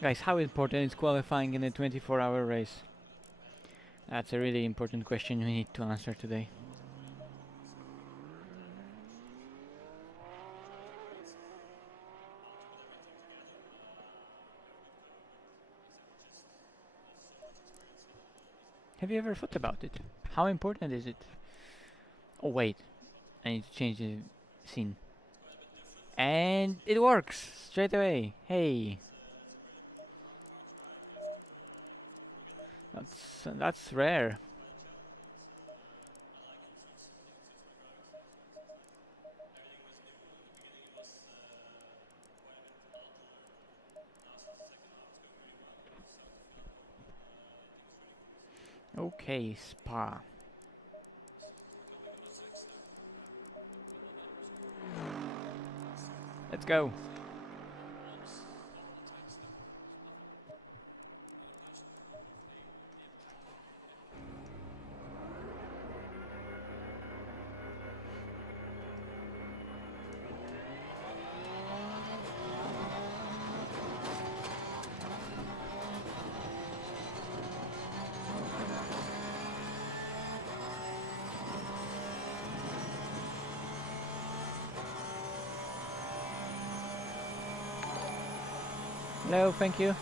Guys, how important is qualifying in a 24-hour race? That's a really important question we need to answer today. Have you ever thought about it? How important is it? Oh wait, I need to change the scene. And it works straight away. Hey, that's rare. Okay, Spa. Let's go. No, thank you.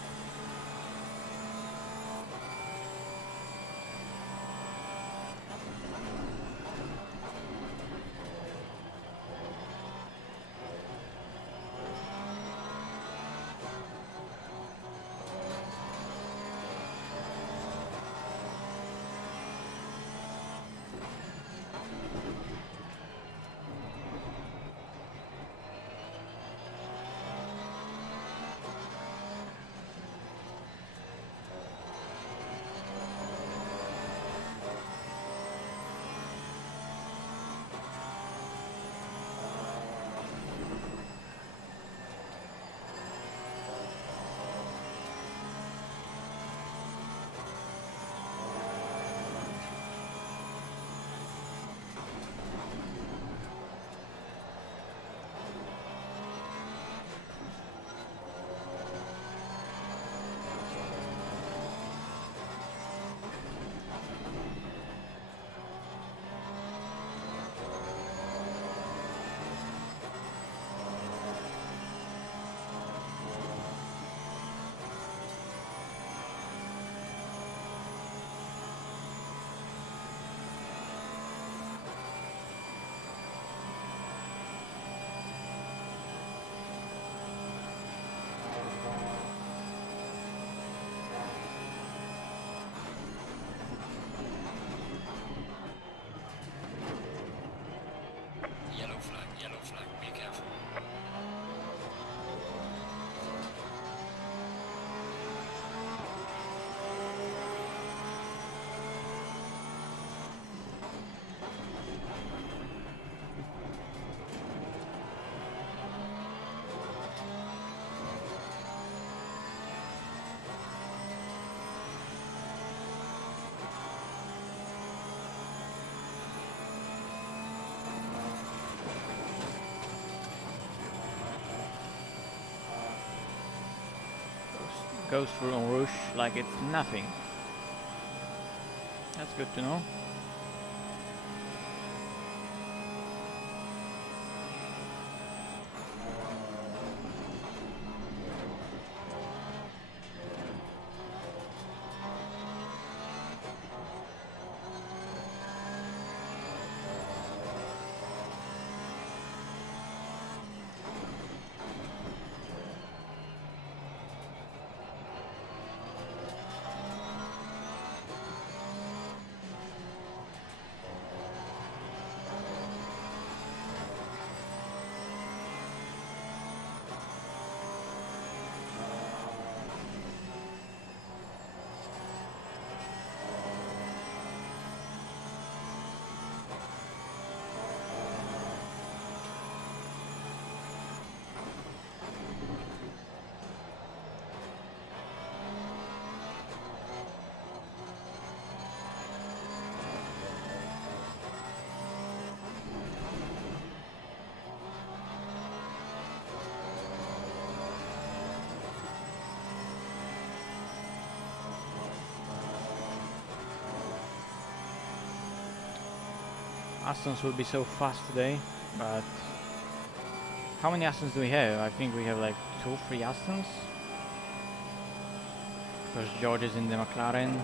Yellow flag, be careful. Goes through on Rouge like it's nothing. That's good to know. Astons will be so fast today, but how many Astons do we have? I think we have like 2-3 Astons. Because George is in the McLaren.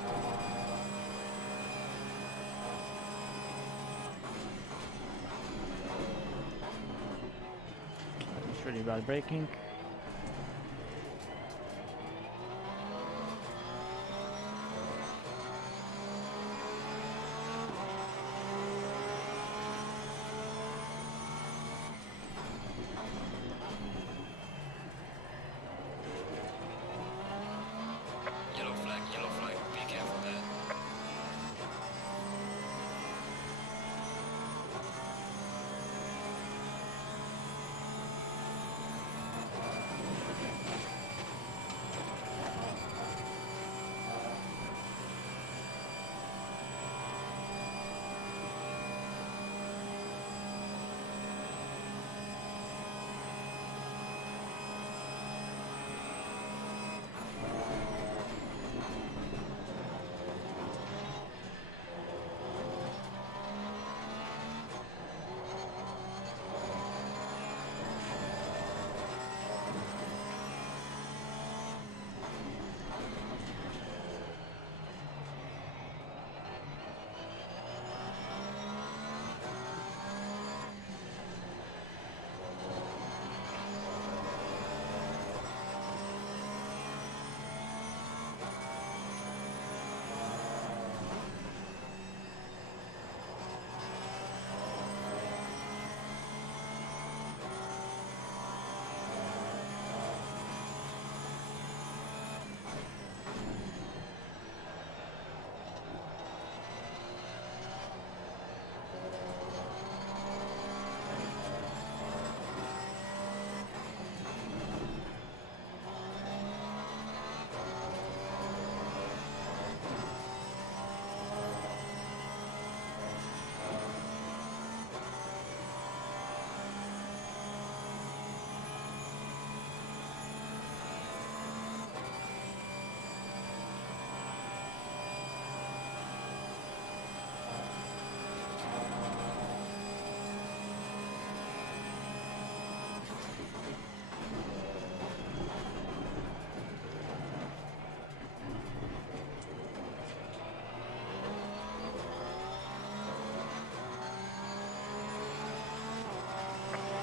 It's really bad braking. Yellow flag, be careful there.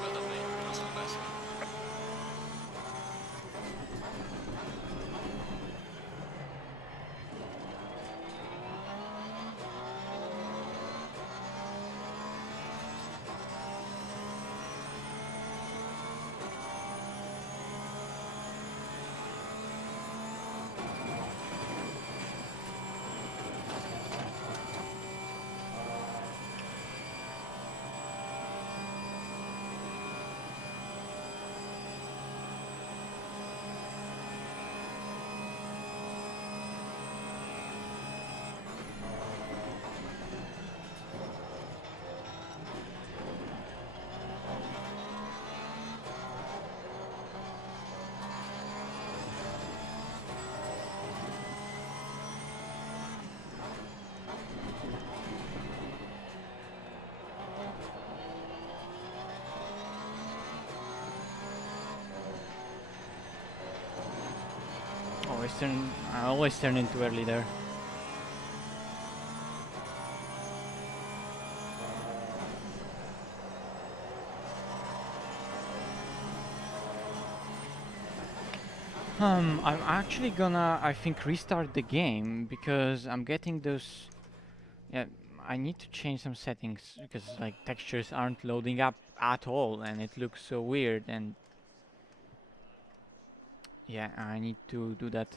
Well done, mate. Pass on the best. I always turn in too early there. I'm actually gonna, I think, restart the game because I'm getting those. Yeah, I need to change some settings because like textures aren't loading up at all, and it looks so weird. And yeah, I need to do that.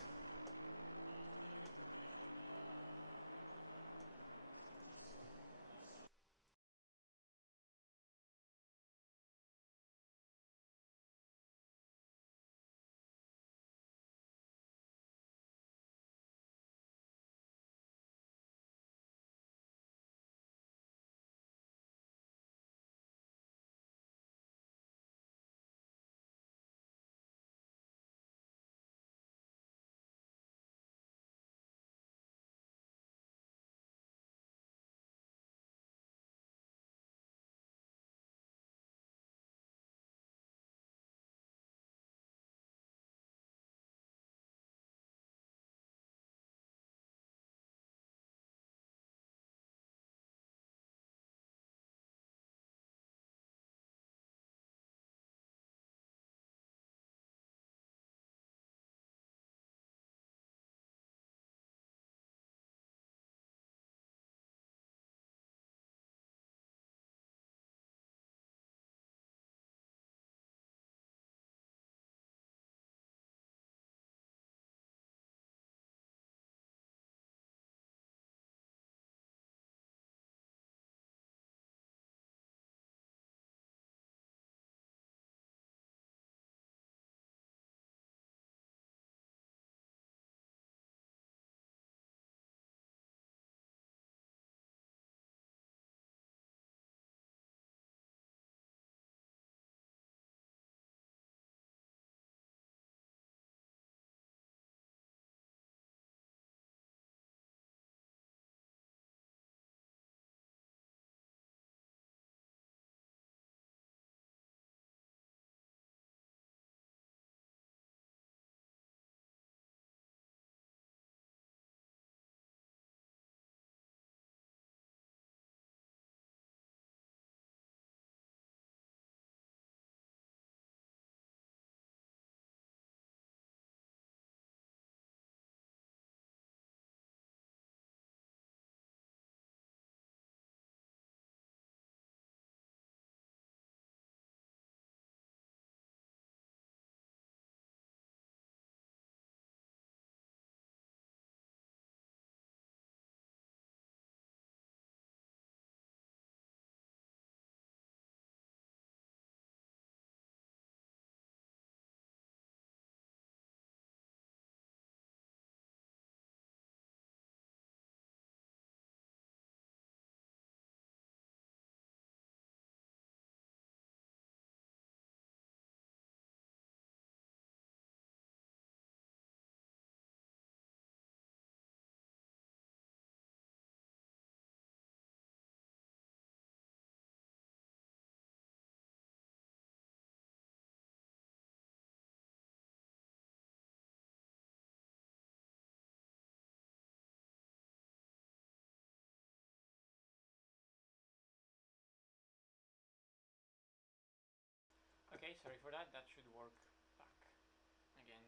sorry for that. That should work back again.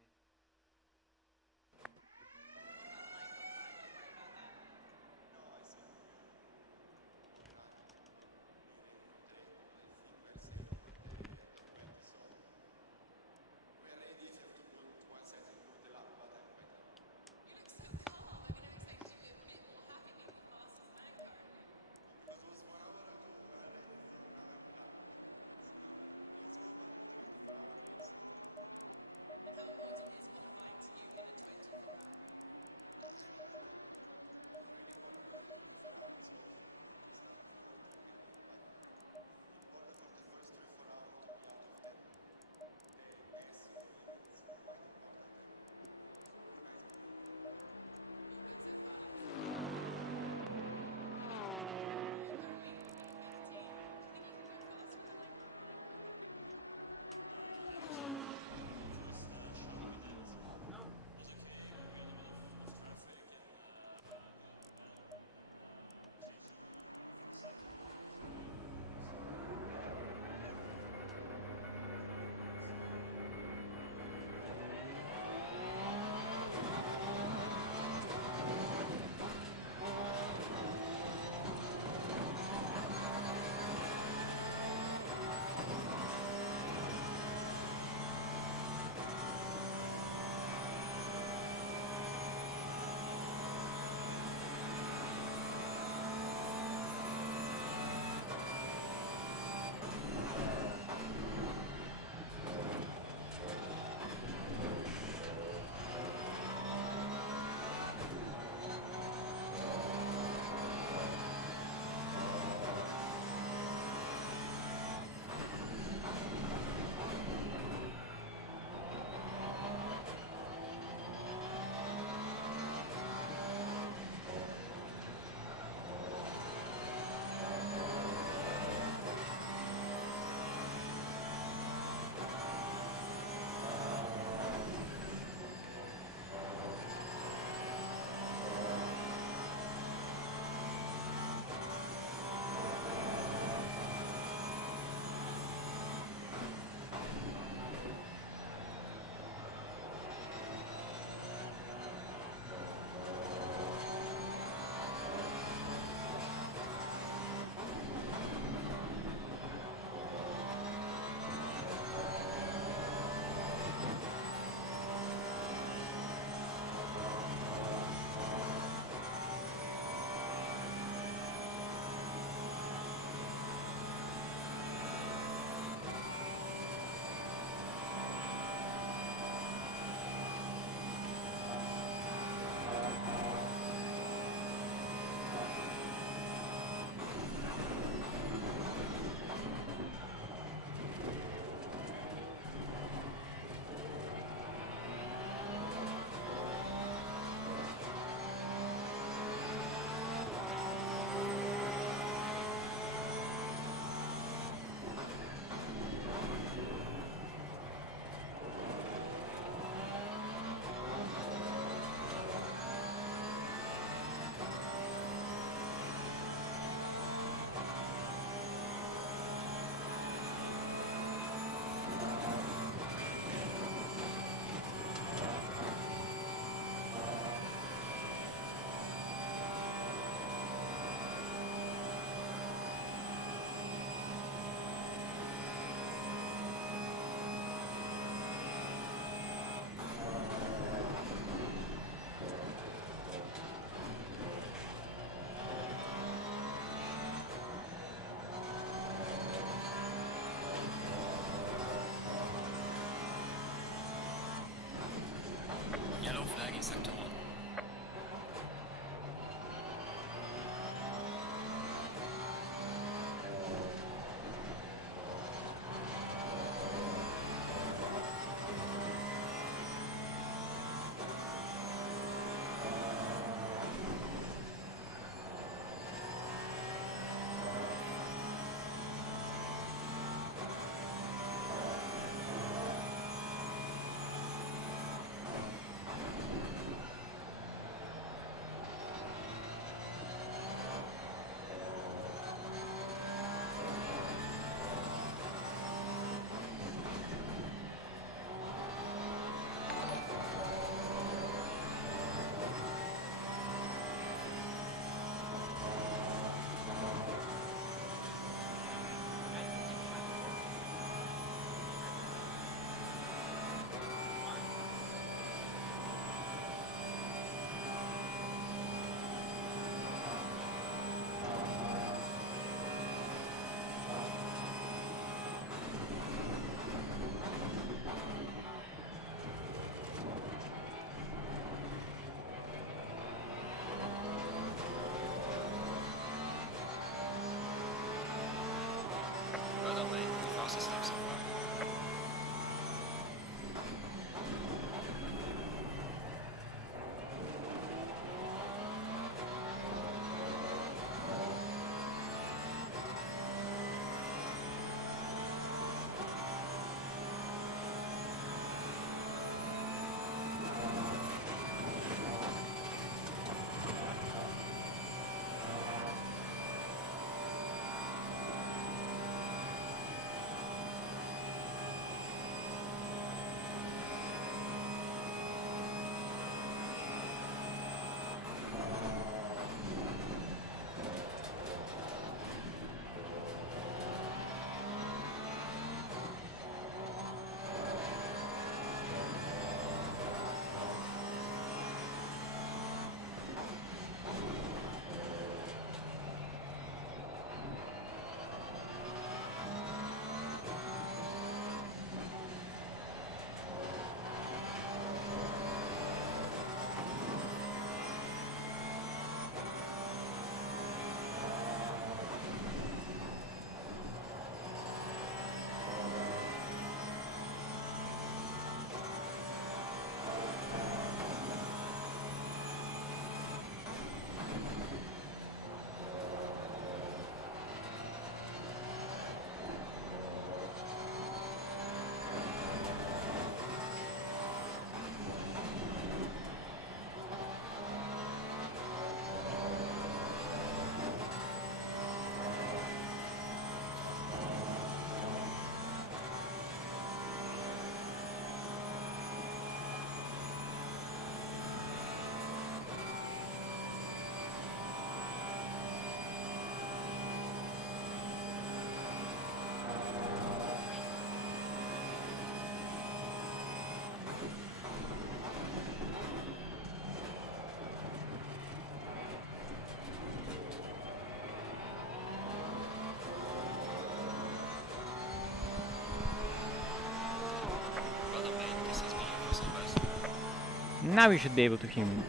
Now you should be able to hear me.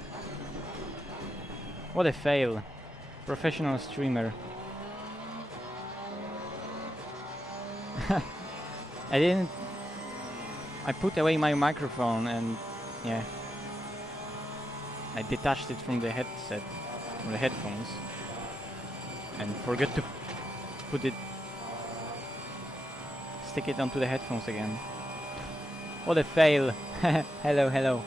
What a fail. Professional streamer. I didn't... I put away my microphone and... yeah. I detached it from the headset, from the headphones. And forgot to put it... stick it onto the headphones again. What a fail. Hello, hello.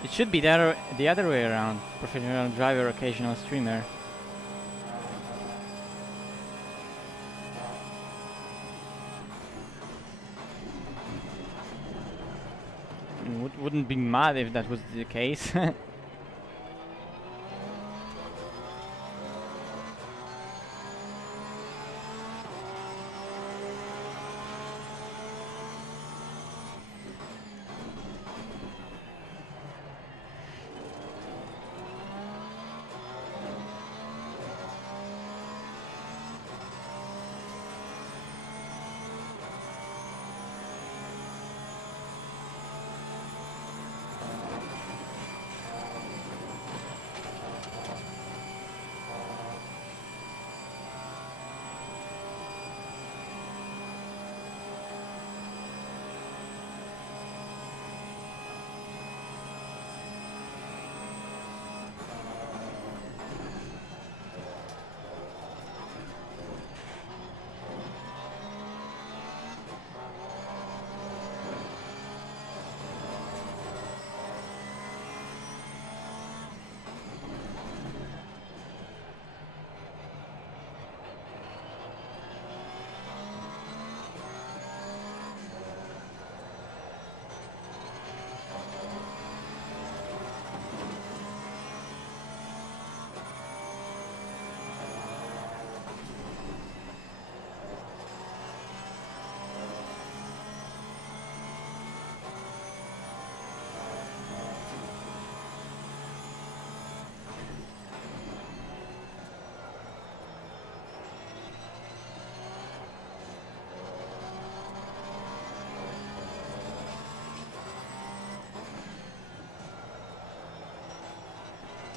It should be the other way around. Professional driver, occasional streamer. Wouldn't be mad if that was the case.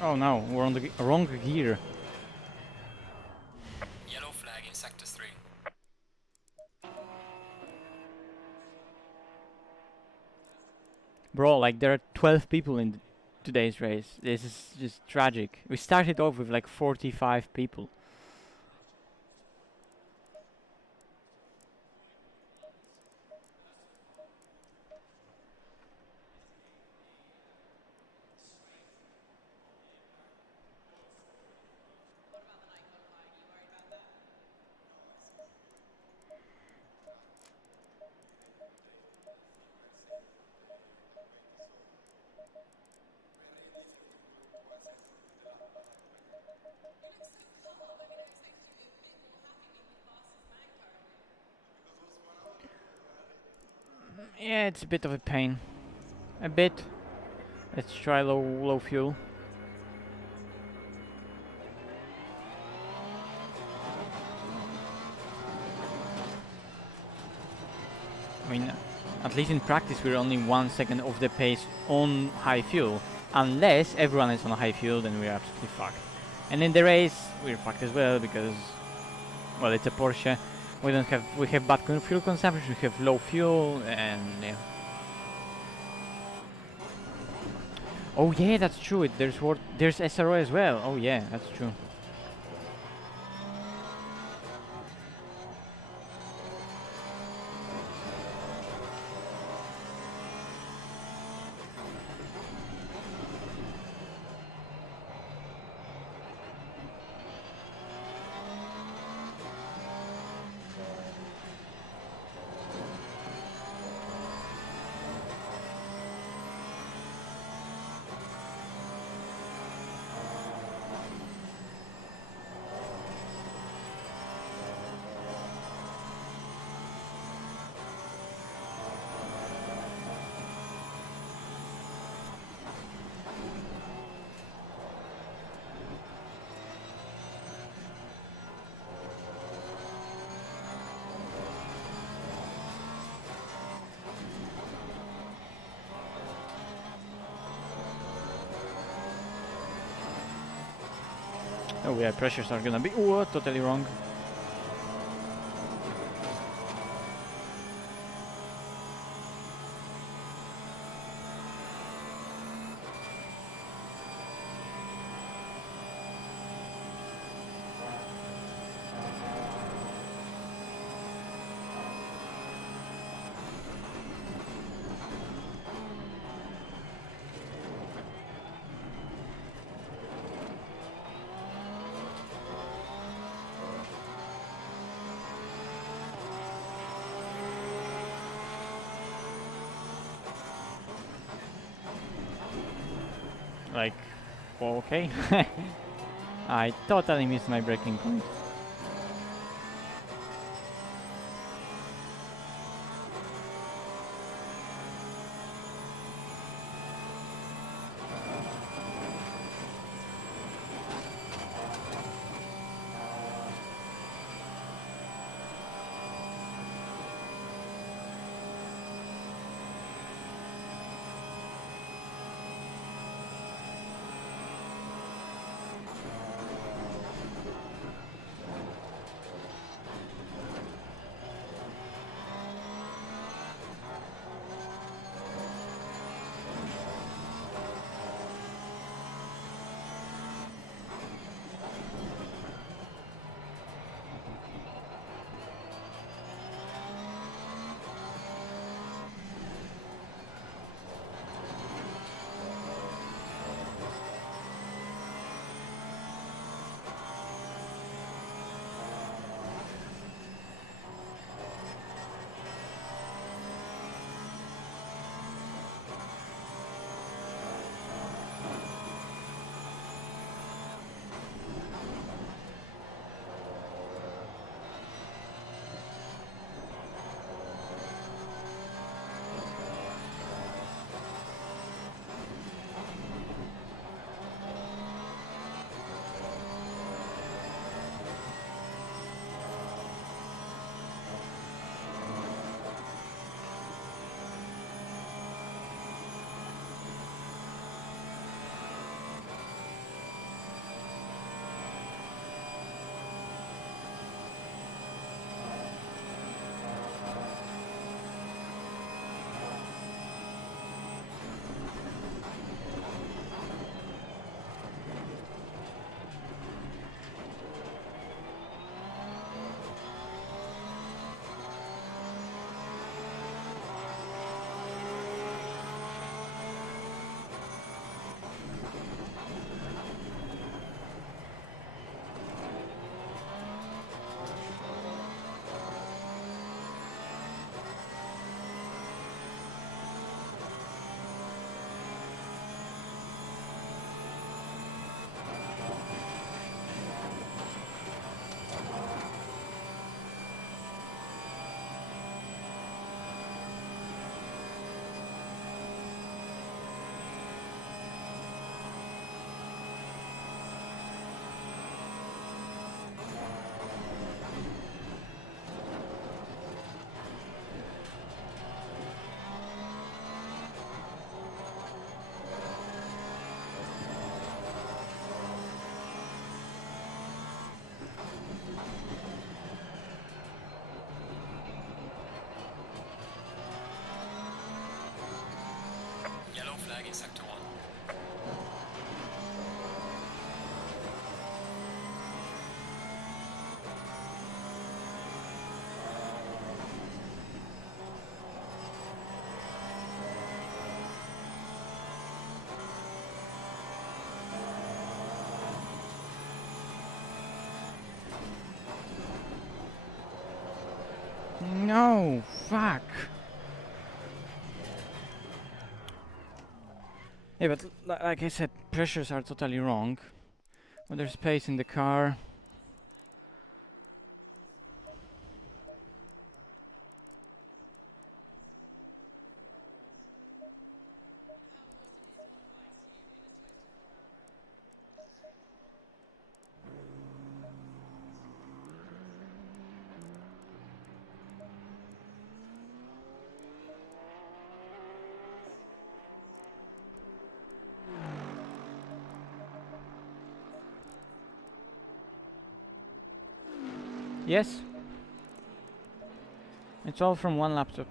Oh no, we're on the wrong gear. Yellow flag in sector 3. Bro, like there are 12 people in today's race. This is just tragic. We started off with like 45 people. Yeah, it's a bit of a pain. A bit. Let's try low fuel. mean, at least in practice, we're only 1 second off the pace on high fuel. Unless everyone is on high fuel, then we're absolutely fucked. And in the race, we're fucked as well because, well, it's a Porsche. We have bad fuel consumption. We have low fuel, and yeah. Oh yeah, that's true. There's SRO as well. Oh yeah, that's true. Oh yeah, pressures are gonna be totally wrong. Like, okay. I totally missed my braking point. flag in sector 1. No, fuck. Yeah, but like I said, pressures are totally wrong. When there's space in the car. Yes. It's all from one laptop.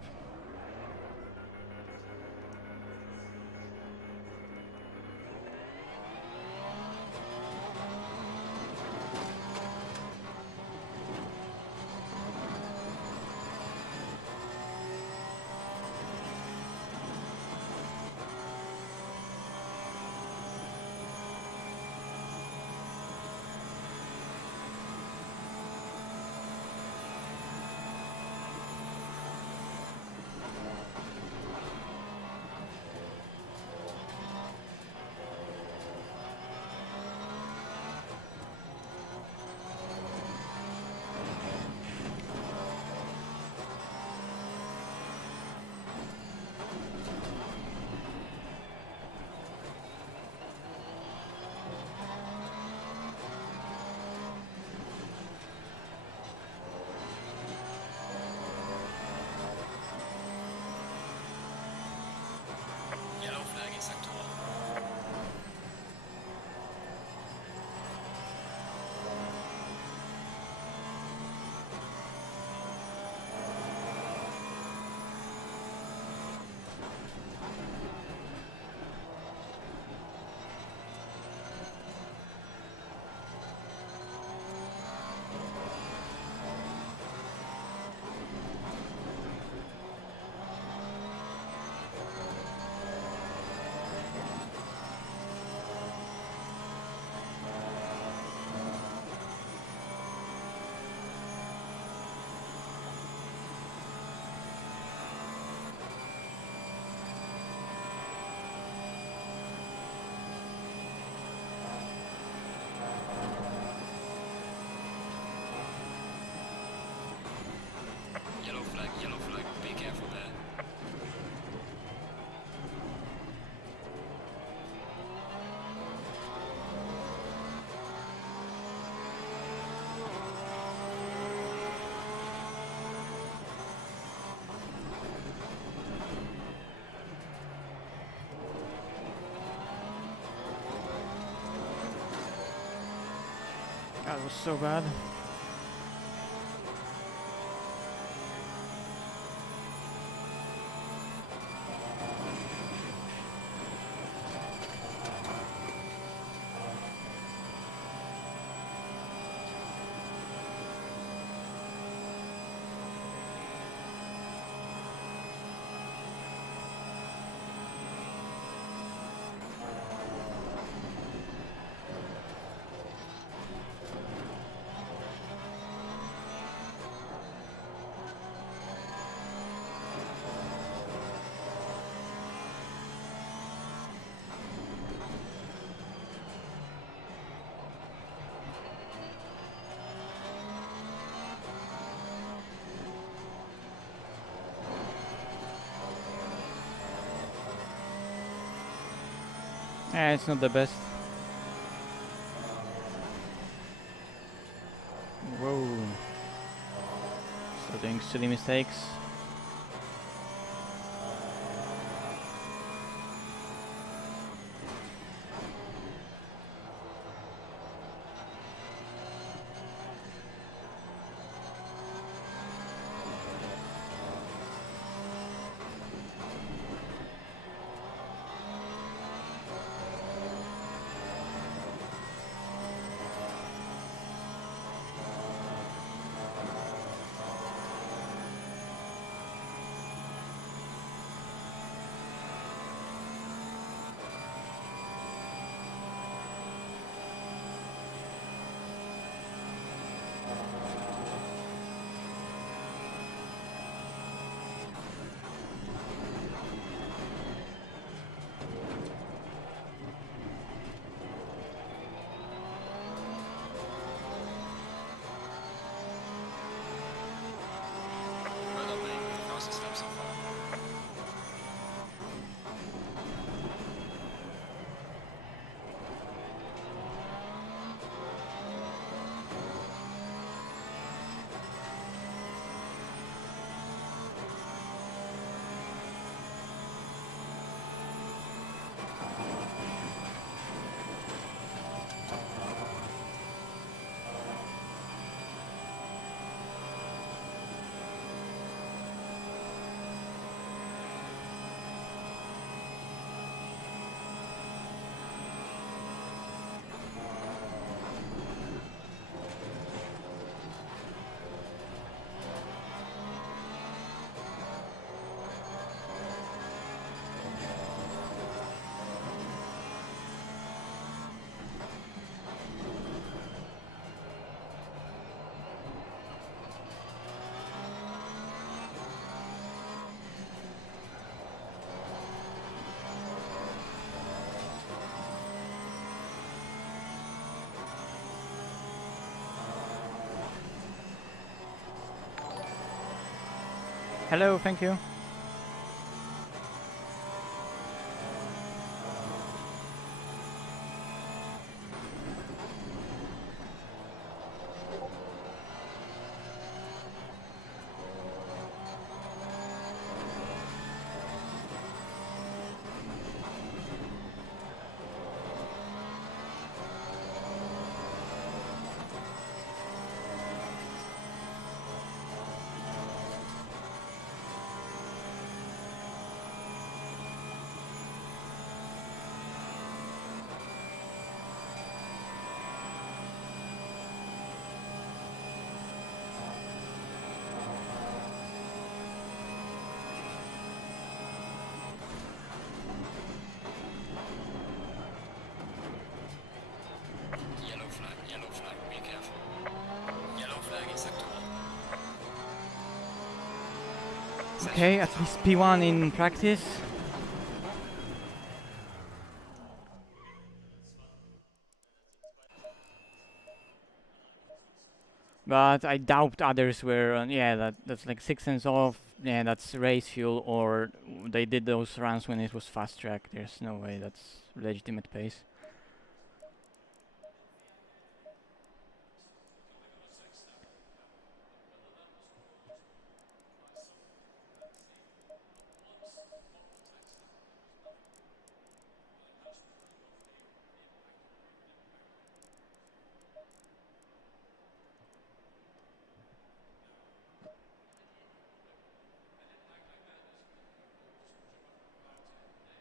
Yellow flag in sector 1. Yellow flag, be careful there. That was so bad. Yeah, it's not the best. Whoa. Still doing silly mistakes. Hello, thank you. Yellow flag, be careful. Yellow flag in sector 1. Okay, at least P1 in practice. But I doubt others were, yeah, that's like 6 cents off, yeah, that's race fuel, or they did those runs when it was fast track. There's no way that's legitimate pace.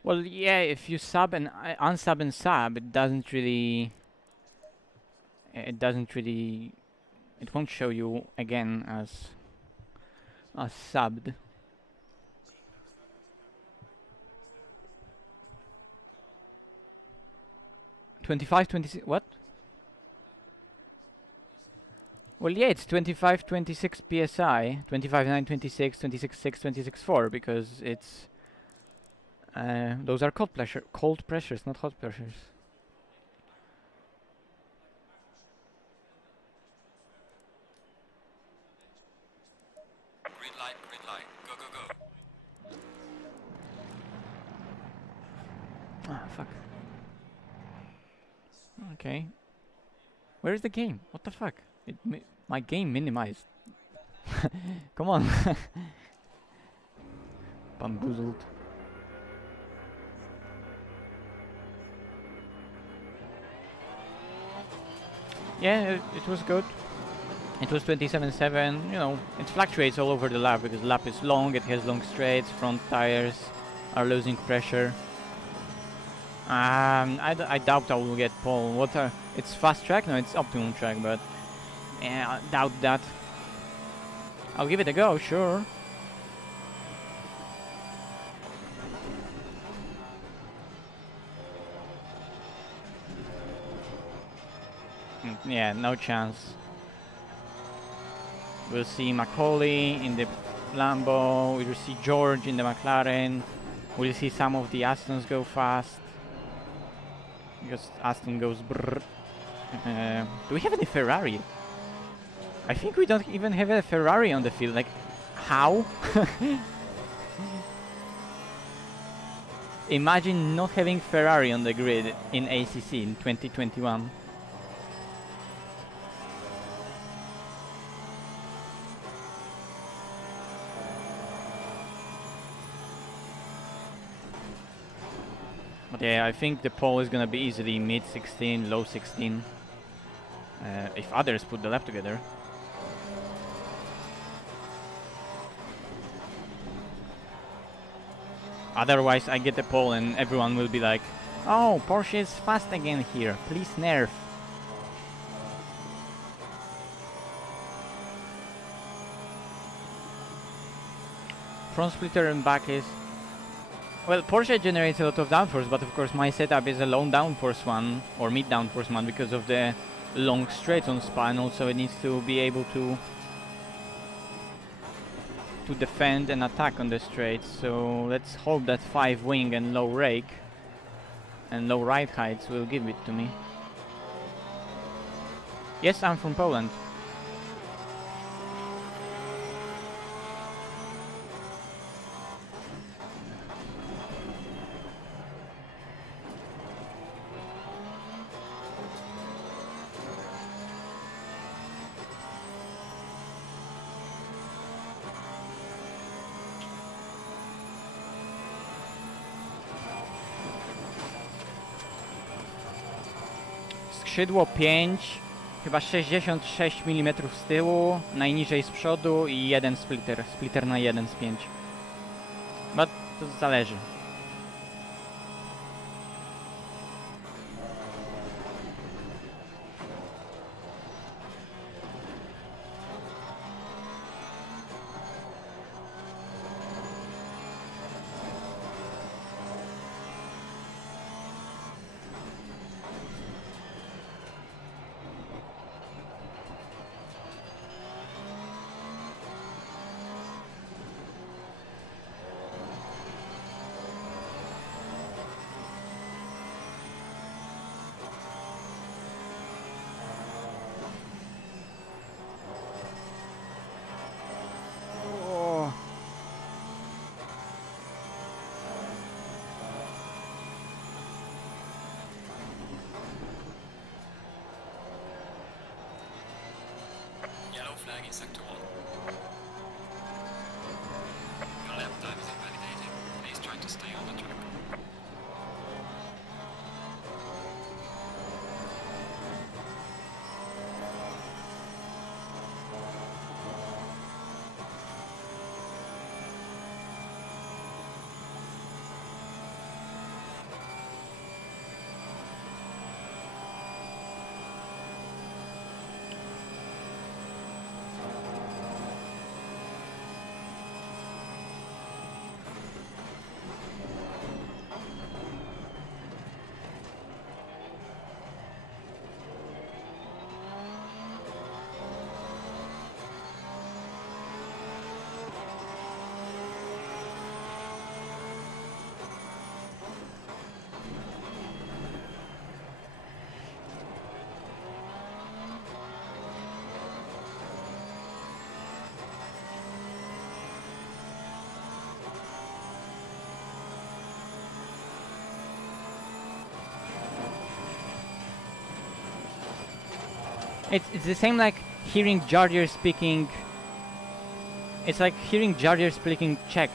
Well, yeah, if you sub and unsub and sub, it doesn't really, it won't show you again as subbed. 25, 26, what? Well, yeah, it's 25, 26 psi, 25, 9, 26, 26, 6, 26, 4, because it's those are cold pressures, not hot pressures. Green light, go, go, go. Ah, fuck. Okay. Where is the game? What the fuck? My game minimized. Come on. Bamboozled. Yeah, it was good. It was 27.7. You know, it fluctuates all over the lap because the lap is long, it has long straights, front tires are losing pressure. I doubt I will get pole. It's fast track? No, it's optimum track, but I doubt that. I'll give it a go, sure. Yeah, no chance. We'll see Macaulay in the Lambo. We'll see George in the McLaren. We'll see some of the Astons go fast. Because Aston goes brrr. Do we have any Ferrari? I think we don't even have a Ferrari on the field. Like, how? Imagine not having Ferrari on the grid in ACC in 2021. But yeah, I think the pole is gonna be easily mid 16, low 16. If others put the lap together. Otherwise, I get the pole and everyone will be like, "Oh, Porsche is fast again here. Please nerf." Front splitter and back is... Well, Porsche generates a lot of downforce, but of course my setup is a low downforce one, or mid downforce one, because of the long straight on Spa, and also it needs to be able to defend and attack on the straight. So let's hope that 5 wing and low rake and low ride heights will give it to me. Yes, I'm from Poland. skrzydło 5, chyba 66 mm z tyłu, najniżej z przodu i jeden splitter na 1 z 5. No to zależy. O. Yellow flag in sector 1. Your lap time is invalidating. Please try to stay on the track. It's the same like hearing Jardier speaking. It's like hearing Jardier speaking Czech.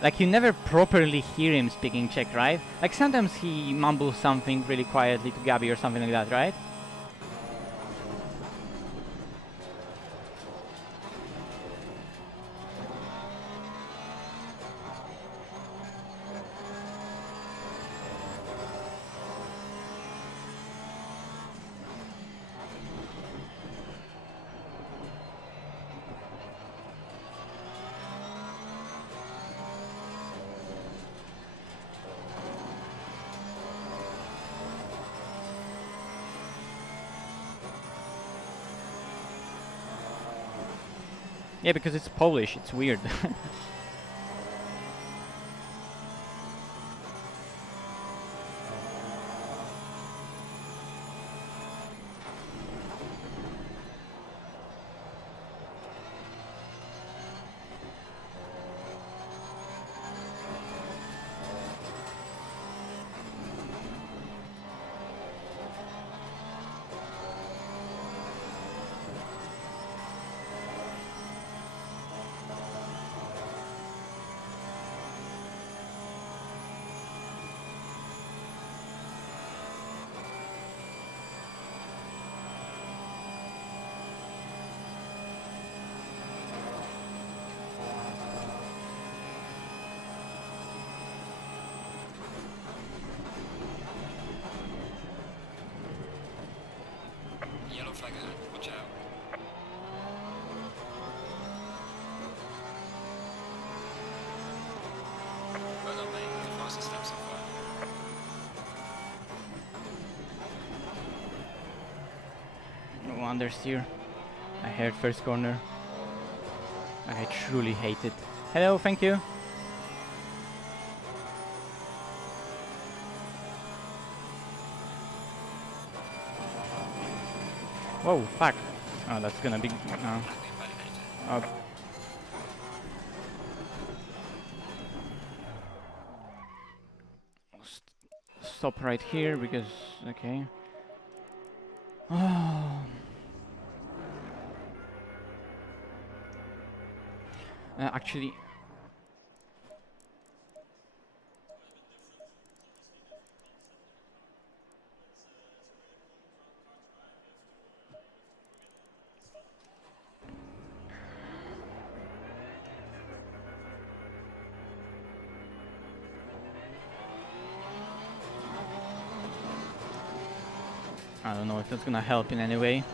Like you never properly hear him speaking Czech, right? Like sometimes he mumbles something really quietly to Gabby or something like that, right? Yeah, because it's Polish, it's weird. Yellow flag ahead. Watch out. Well done, mate. The fastest lap so far. No understeer. I heard first corner. I truly hate it. Hello, thank you. Whoa, fuck. Oh, that's gonna be... Flag invalidated. Uh, stop right here because... Okay. Oh. Actually... I don't know if that's gonna help in any way.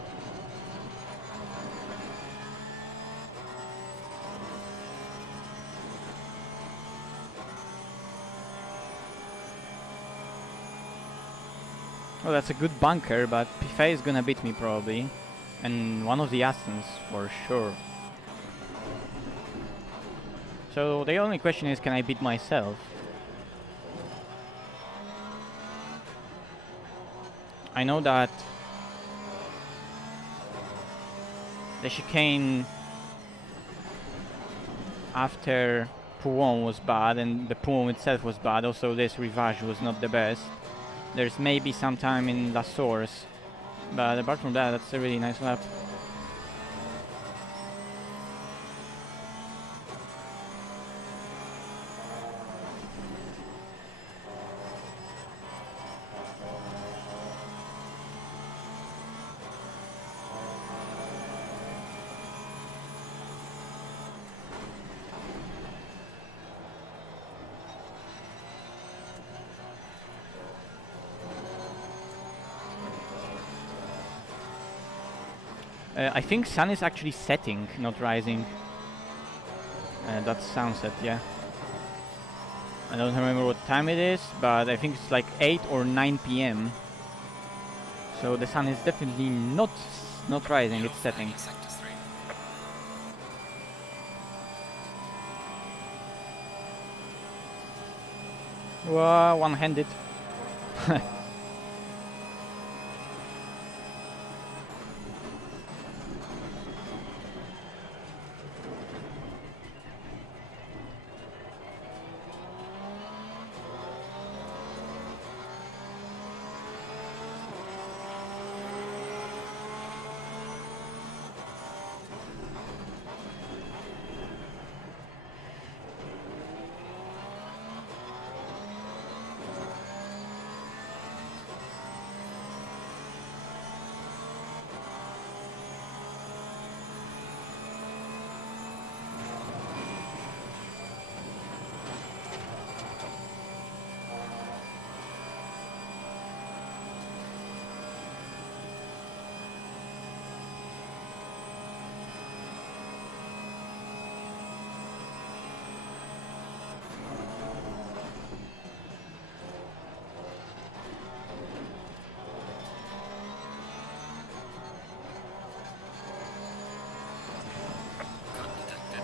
Well, that's a good bunker, but Pifei is gonna beat me probably. And one of the Astons for sure. So the only question is, can I beat myself? I know that the chicane after Pouon was bad, and the Pouon itself was bad. Also, this Rivage was not the best. There's maybe some time in La Source, but apart from that, that's a really nice lap. I think sun is actually setting, not rising. That's sunset, yeah. I don't remember what time it is, but I think it's like 8 or 9 p.m. So the sun is definitely not rising, it's setting. Sector 3. Whoa, one-handed. Cut detected.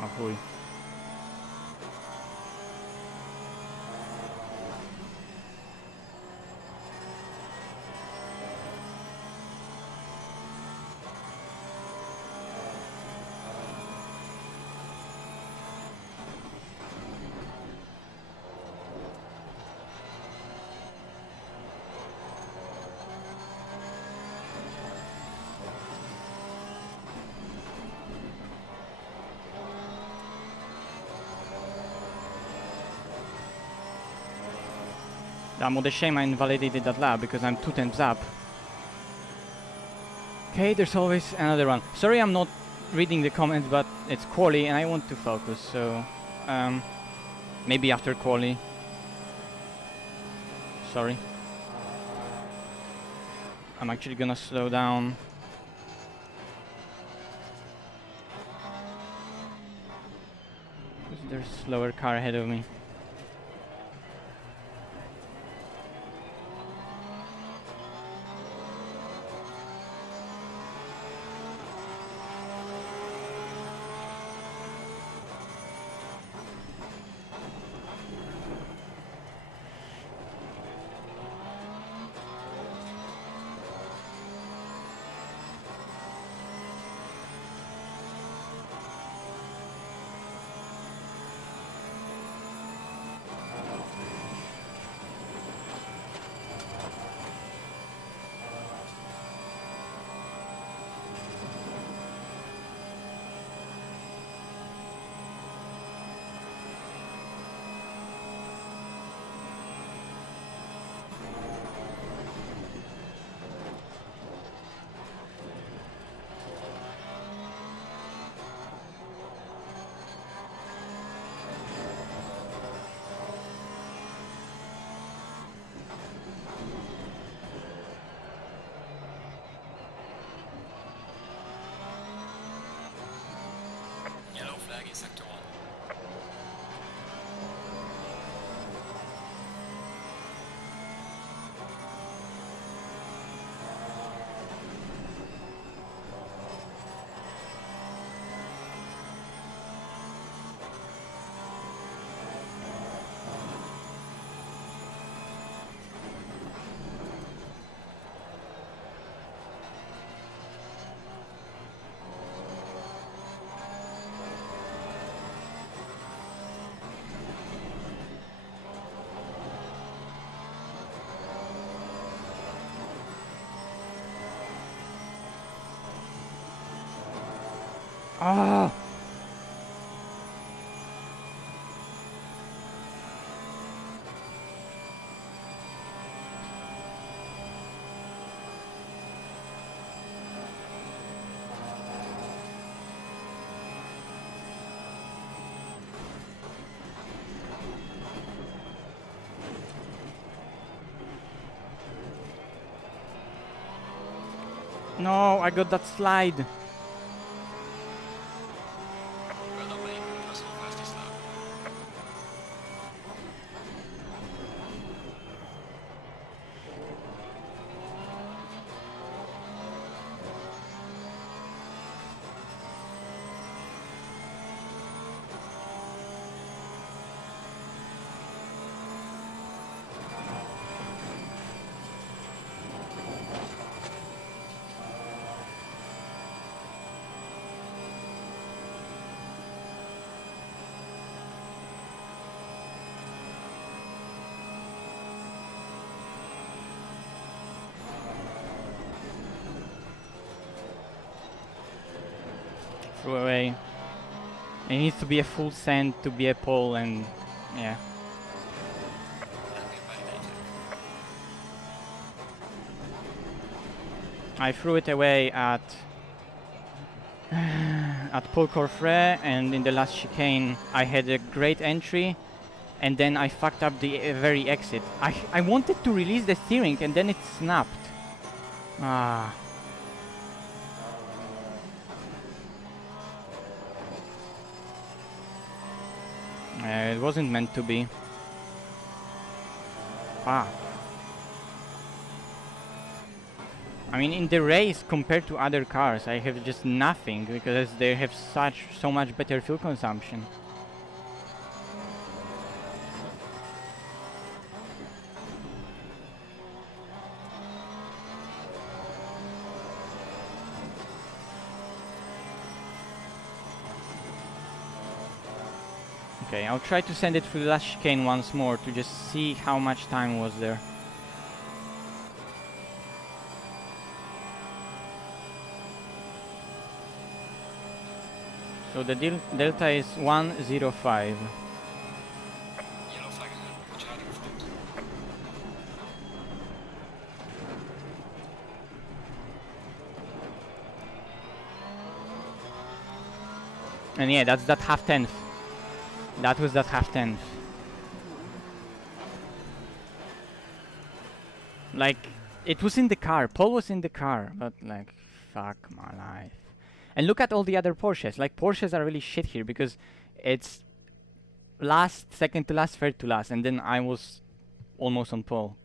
Oh, chuj. Damn, what a shame I invalidated that lap because I'm 2 tenths up. Okay, there's always another one. Sorry I'm not reading the comments, but it's quali and I want to focus, so maybe after quali. Sorry. I'm actually gonna slow down. Because there's a slower car ahead of me. flag in sector 1. Ah! No, I got that slide. Well done, mate. Personal fastest lap. Throw away. It needs to be a full send to be a pole, and yeah. Landing validated. I threw it away at at Paul Corfray, and in the last chicane I had a great entry, and then I fucked up the very exit. I wanted to release the steering, and then it snapped. Ah. It wasn't meant to be. Fuck. I mean, in the race, compared to other cars, I have just nothing, because they have so much better fuel consumption. Okay, I'll try to send it through the last chicane once more to just see how much time was there. So the delta is 105. Yellow flag ahead. Watch out in front. And yeah, that's that half tenth. That was that half tenth. Like, it was in the car. Paul was in the car, but like, fuck my life. And look at all the other Porsches. Like, Porsches are really shit here because it's last, second to last, third to last, and then I was almost on pole.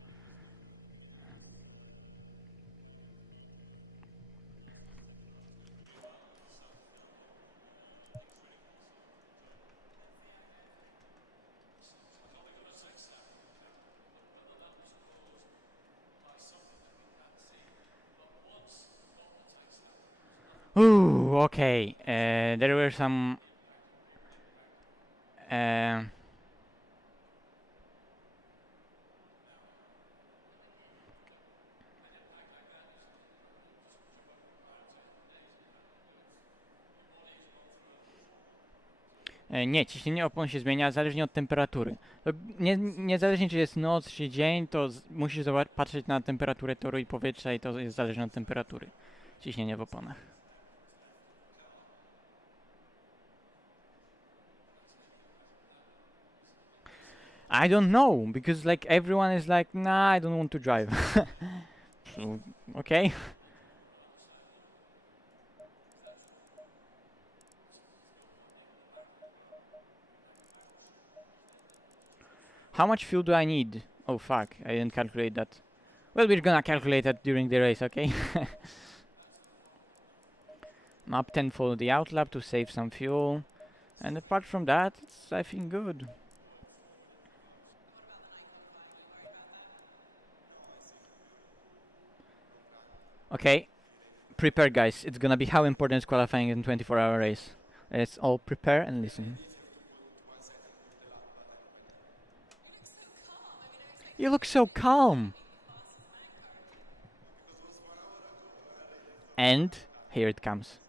Ooh, okay. There were some. Nie, ciśnienie opon się zmienia zależnie od temperatury. To niezależnie czy jest noc czy dzień, to musisz patrzeć na temperaturę toru i powietrza i to jest zależne od temperatury ciśnienia w oponach. I don't know, because like everyone is like, nah, I don't want to drive. So, okay. How much fuel do I need? Oh fuck, I didn't calculate that. Well, we're gonna calculate that during the race, okay? Map 10 for the outlap to save some fuel. And apart from that, it's, I think, good. Okay, prepare guys, it's gonna be how important is qualifying in 24-hour race. Let's all prepare and listen. You look so calm! And here it comes.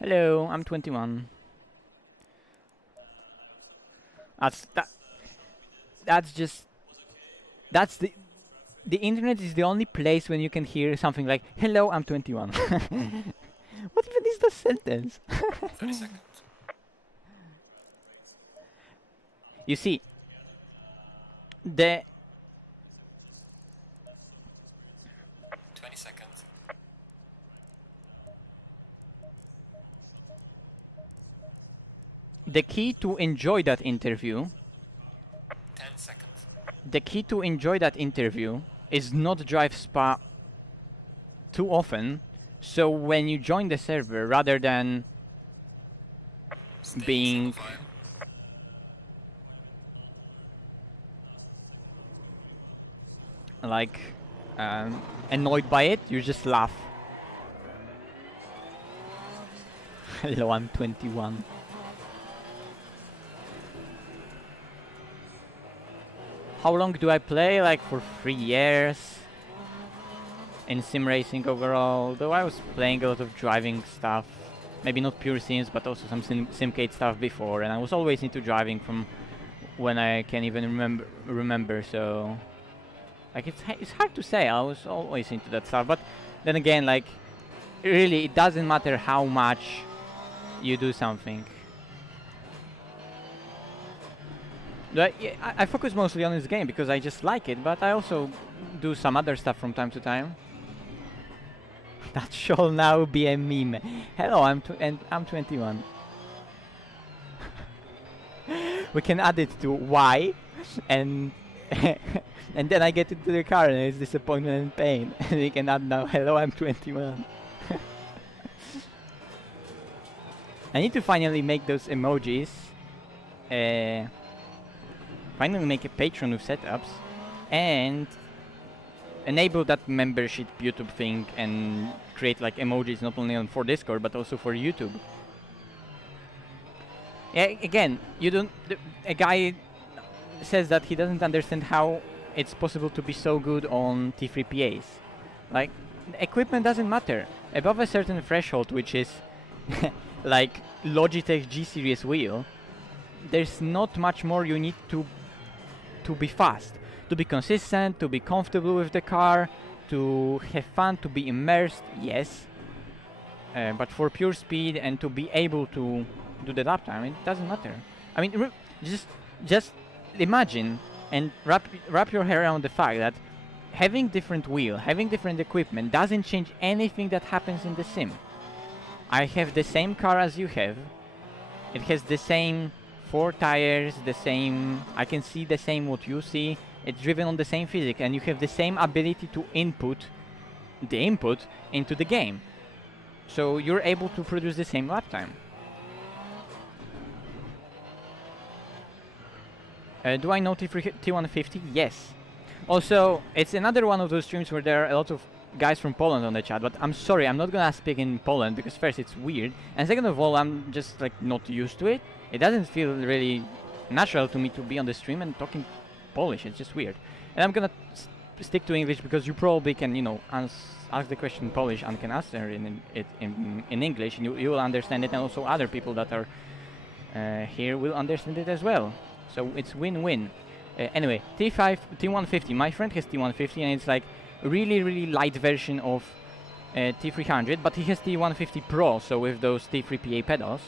Hello, I'm 21. That's just that's the internet is the only place when you can hear something like hello, I'm 21. What even is the sentence? 30 seconds. You see, the 20 seconds. the key to enjoy that interview 10 seconds. the key to enjoy that interview is not drive Spa too often. So when you join the server, rather than Stay being single file. like annoyed by it, you just laugh. Hello, I'm 21. How long do I play? Like for 3 years in sim racing overall. Though I was playing a lot of driving stuff, maybe not pure sims, but also some simcade stuff before, and I was always into driving from when I can even remember. So like it's hard to say. I was always into that stuff, but then again, like really, it doesn't matter how much you do something. But yeah, I focus mostly on this game because I just like it, but I also do some other stuff from time to time. That shall now be a meme. Hello, I'm 21. We can add it to Y, and and then I get into the car and it's disappointment and pain. And we can add now, hello, I'm 21. I need to finally make those emojis. Finally make a Patreon with setups and enable that membership YouTube thing and create like emojis not only for Discord but also for YouTube. Yeah, again, you don't. A guy says that he doesn't understand how it's possible to be so good on T3PAs. Like, equipment doesn't matter. Above a certain threshold, which is like Logitech G Series wheel, there's not much more you need to be fast, to be consistent, to be comfortable with the car, to have fun, to be immersed, yes. But for pure speed and to be able to do the lap time, it doesn't matter. I mean, just imagine and wrap your head around the fact that having different wheel, having different equipment doesn't change anything that happens in the sim. I have the same car as you have. It has the same 4 tires, the same. I can see the same what you see. It's driven on the same physics, and you have the same ability to input the input into the game. So you're able to produce the same lap time. Do I know T150? Yes. Also, it's another one of those streams where there are a lot of guys from Poland on the chat, but I'm sorry, I'm not gonna speak in Poland because first it's weird, and second of all, I'm just like not used to it. It doesn't feel really natural to me to be on the stream and talking Polish. It's just weird. And I'm gonna stick to English because you probably can, you know, ask the question in Polish and can answer it in English, and you will understand it, and also other people that are here will understand it as well. So it's win-win. Anyway, T150. My friend has T150, and it's like a really light version of T300, but he has T150 Pro, so with those T3PA pedals.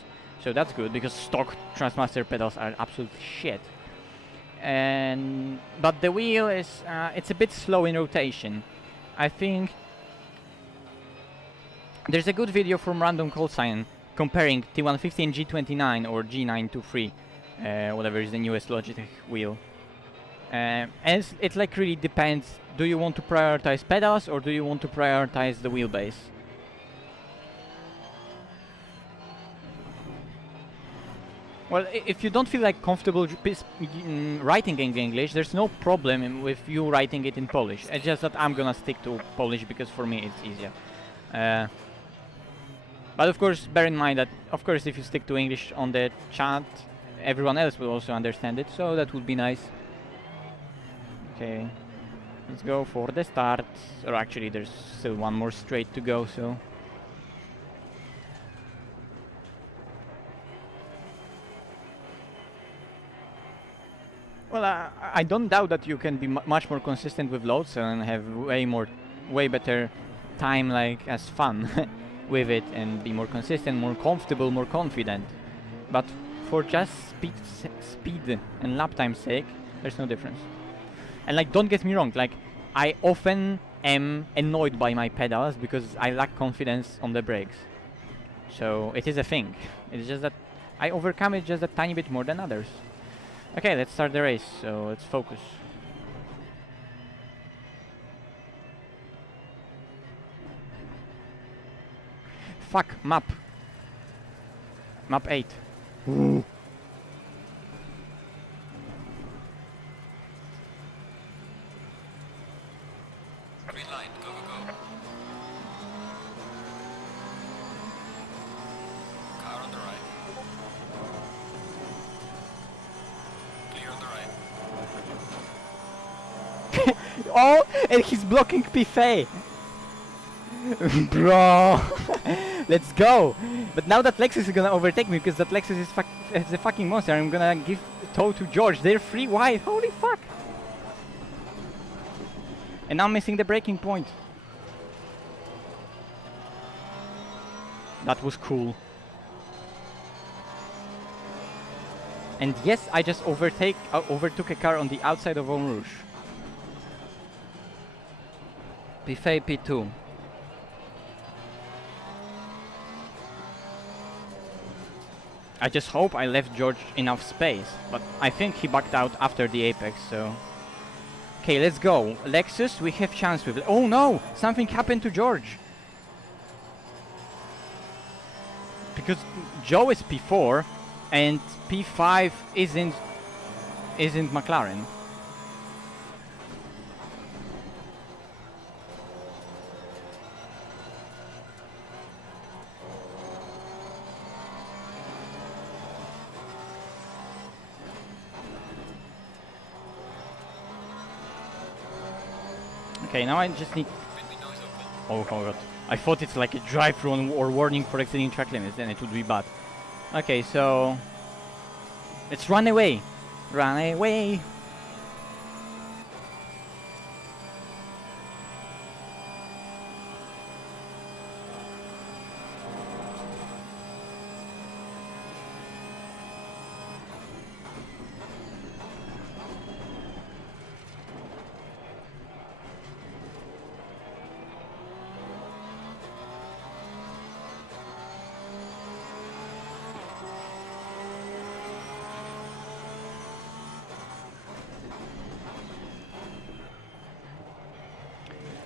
So that's good, because stock Thrustmaster pedals are absolute shit. But the wheel is it's a bit slow in rotation. I think there's a good video from Random Call Sign comparing T150 and G29 or G923, whatever is the newest Logitech wheel. And it like really depends. Do you want to prioritize pedals or do you want to prioritize the wheelbase? Well, if you don't feel like comfortable writing in English, there's no problem with you writing it in Polish. It's just that I'm gonna stick to Polish because for me it's easier. But of course, bear in mind that, of course, if you stick to English on the chat, everyone else will also understand it, so that would be nice. Okay, let's go for the start. Or actually, there's still one more straight to go, so... Well, I don't doubt that you can be much more consistent with loads and have way better time, like, as fun with it, and be more consistent, more comfortable, more confident. But for just speed and lap time's sake, there's no difference. And like, don't get me wrong, like, I often am annoyed by my pedals because I lack confidence on the brakes. So it is a thing. It's just that I overcome it just a tiny bit more than others. Okay, let's start the race, so let's focus. Fuck, map. Map 8. Ooh. Green light, go, go, go. Car on the right. Clear on the right. Oh, and he's blocking P-Fay. Bro, let's go. But now that Lexus is gonna overtake me because that Lexus is a fucking monster, I'm gonna give tow to George. They're free wide. Holy fuck. And I'm missing the braking point. That was cool. And yes, I just overtook a car on the outside of Eau Rouge. P-Fay P2. I just hope I left George enough space, but I think he backed out after the apex, so... Okay, let's go. Lexus, we have chance with... Oh no! Something happened to George! Because Joe is P4, and P5 isn't McLaren. Okay, now I just need... Oh god. I thought it's like a drive-through or warning for exceeding track limits, then it would be bad. Okay, so... Let's run away! Run away!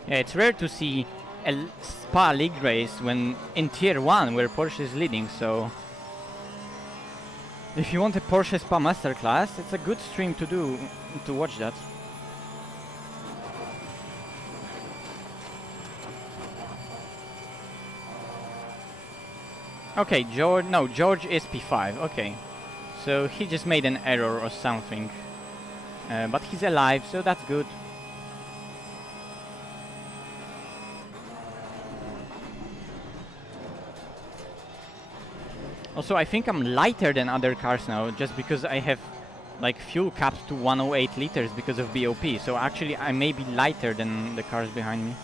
Yeah, it's rare to see a Spa League race when in Tier 1 where Porsche is leading, so... If you want a Porsche Spa Masterclass, it's a good stream to watch that. Okay, George is P5, okay. So he just made an error or something. But he's alive, so that's good. Also, I think I'm lighter than other cars now, just because I have like fuel capped to 108 liters because of BOP. So actually I may be lighter than the cars behind me.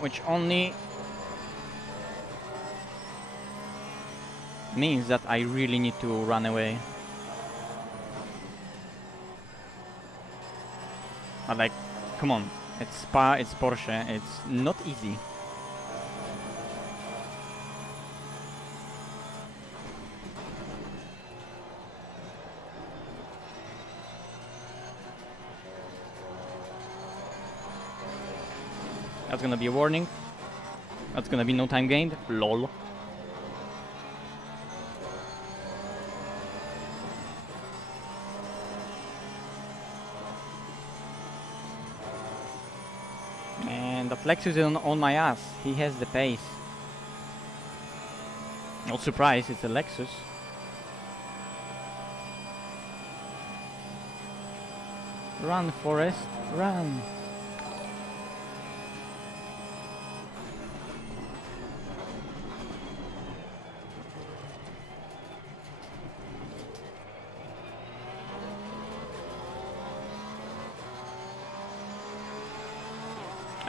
Which only means that I really need to run away. But like, come on, it's Spa, it's Porsche, it's not easy. That's gonna be a warning. That's gonna be no time gained. LOL. And that Lexus is on my ass. He has the pace. Not surprised, it's a Lexus. Run, Forrest, run.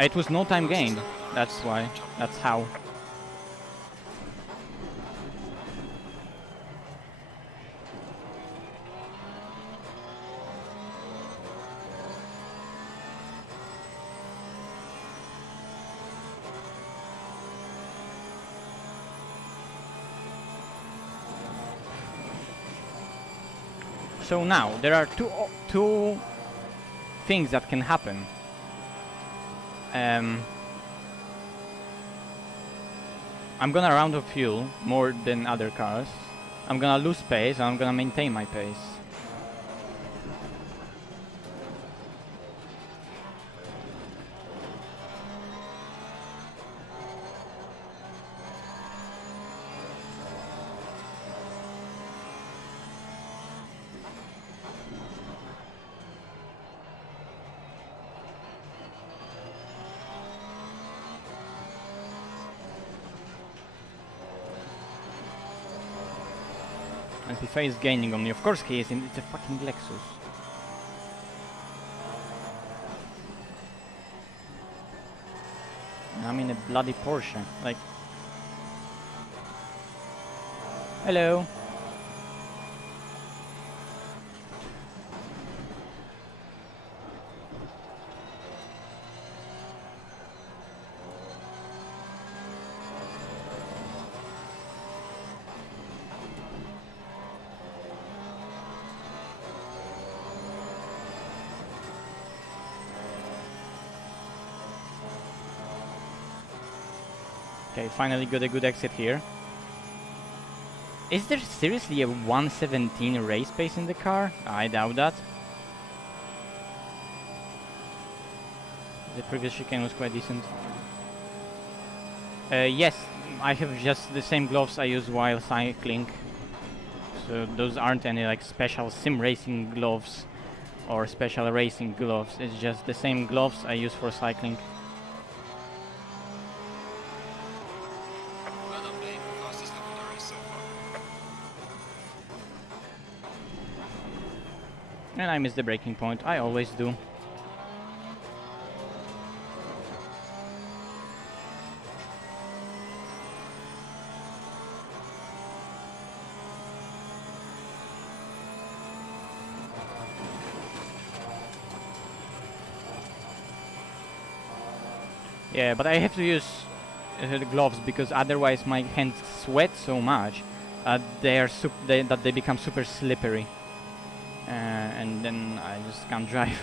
It was no time gained. That's why. That's how. So now there are two things that can happen. I'm gonna run out of fuel more than other cars. I'm gonna lose pace and I'm gonna maintain my pace. And Pifei is gaining on me. Of course he is, it's a fucking Lexus. And I'm in a bloody Porsche. Like... Hello. Okay, finally got a good exit here. Is there seriously a 117 race pace in the car? I doubt that. The previous chicane was quite decent. Yes, I have just the same gloves I use while cycling. So those aren't any like special sim racing gloves or special racing gloves. It's just the same gloves I use for cycling. And I missed the braking point, I always do. Yeah, but I have to use the gloves because otherwise my hands sweat so much that they become super slippery. And then I just can't drive.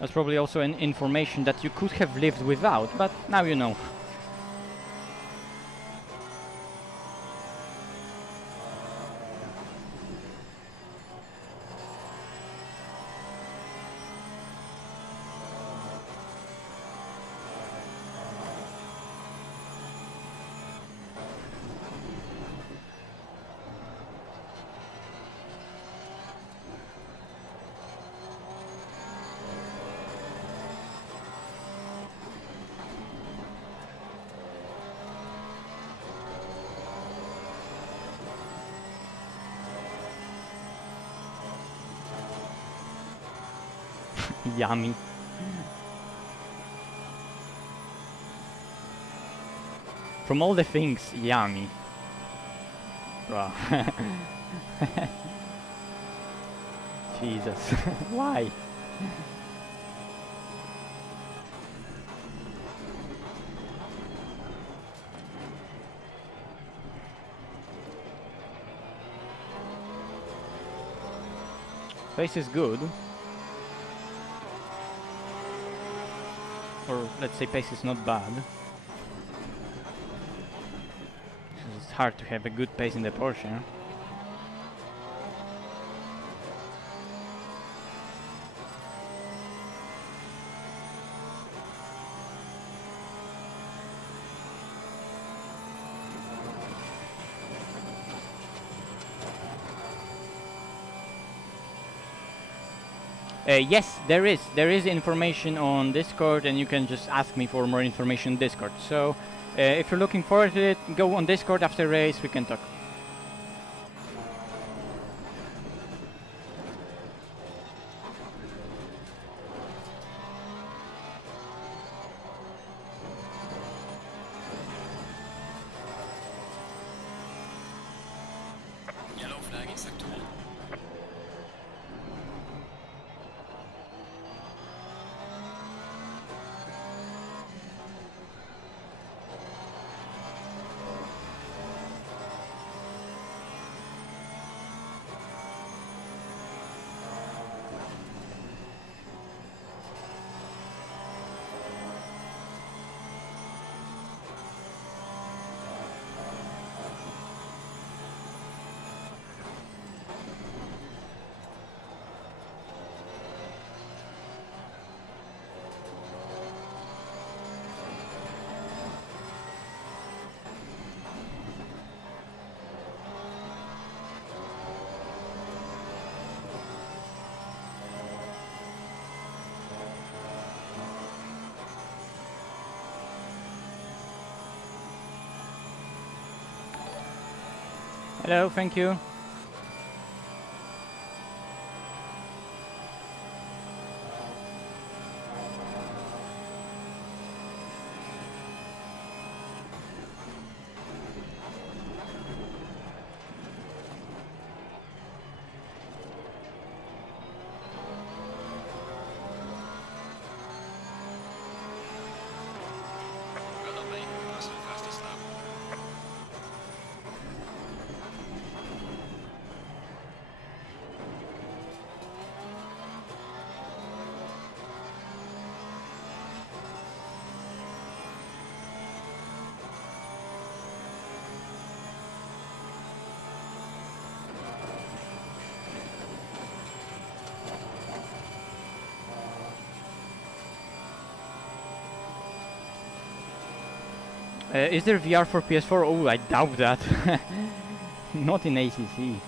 That's probably also an information that you could have lived without, but now you know. Yummy. From all the things, yummy. Bro. Jesus. Why? Pace is good. Or let's say pace is not bad. It's hard to have a good pace in the Porsche. Yes, there is information on Discord, and you can just ask me for more information on Discord. So if you're looking forward to it, go on Discord after race, we can talk. Yellow flag in sector 1. Hello, thank you. Well done, mate. Personal fastest lap. Is there VR for PS4? Oh, I doubt that. Not in ACC.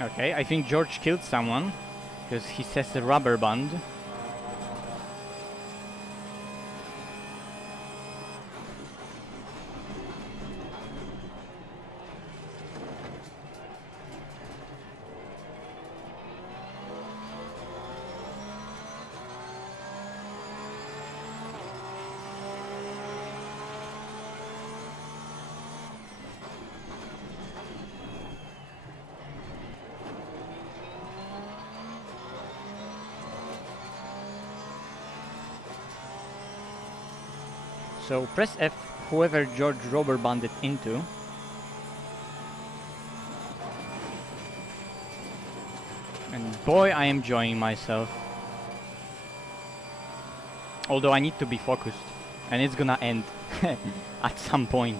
Okay, I think George killed someone, because he says the rubber band. So press F, whoever George rubber banded into. And boy, I am enjoying myself. Although I need to be focused. And it's gonna end at some point.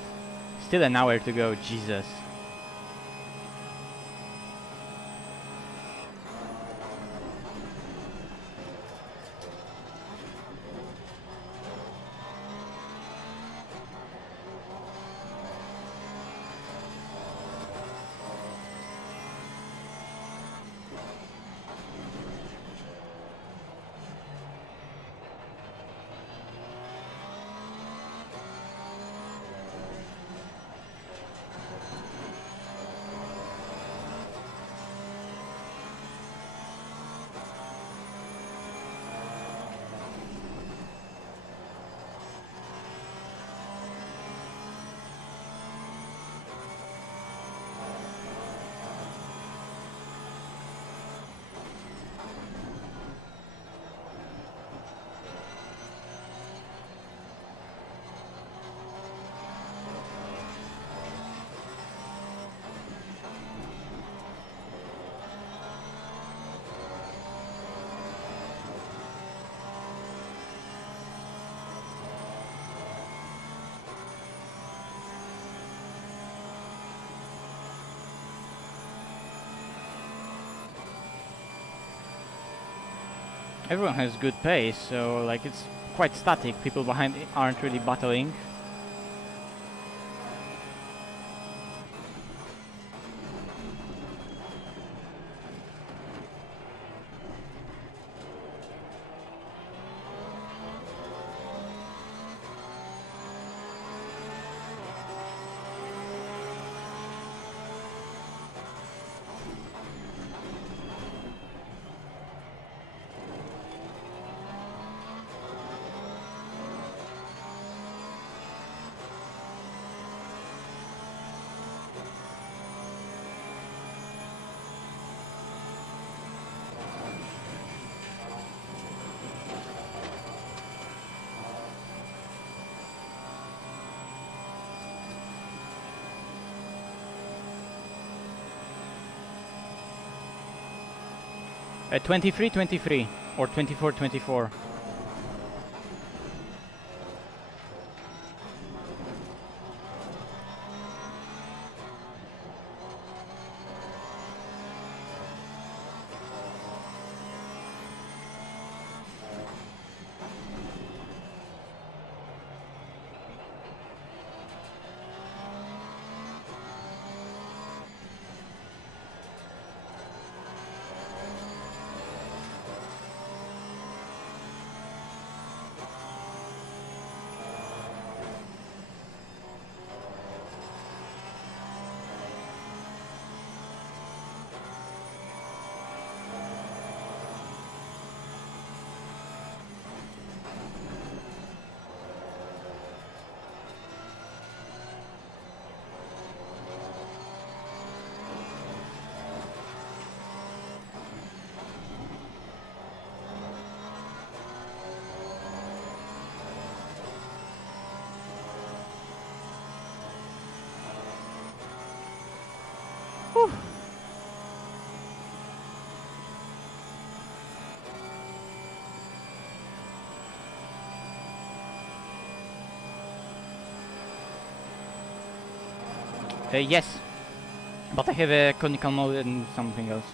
Still an hour to go, Jesus. Everyone has good pace, so like it's quite static. People behind aren't really battling. At 23-23 or 24-24. Yes, but I have a conical mode and something else.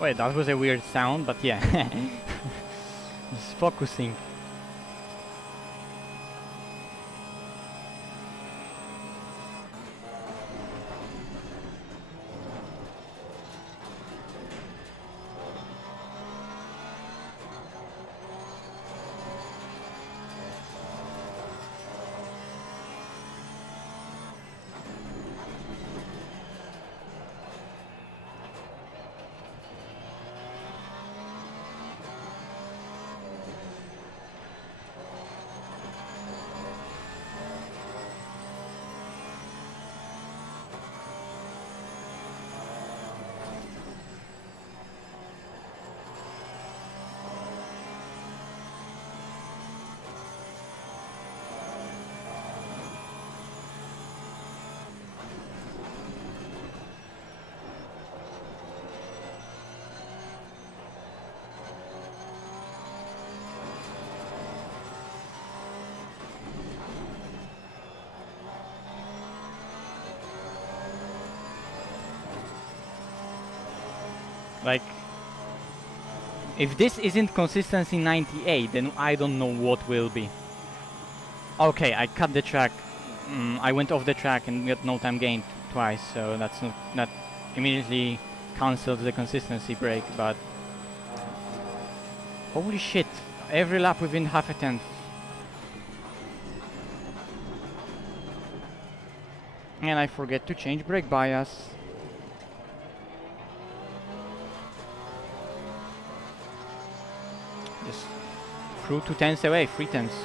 Wait, that was a weird sound, but yeah. Just focusing. Like, if this isn't consistency 98, then I don't know what will be. Okay, I cut the track. I went off the track and got no time gained twice, so that's not that immediately cancels the consistency break. But holy shit! Every lap within half a tenth. And I forget to change brake bias. Just threw 2 tenths away, 3 tenths.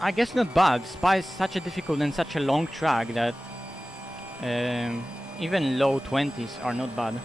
I guess not bad. Spa is such a difficult and such a long track that even low 20s are not bad.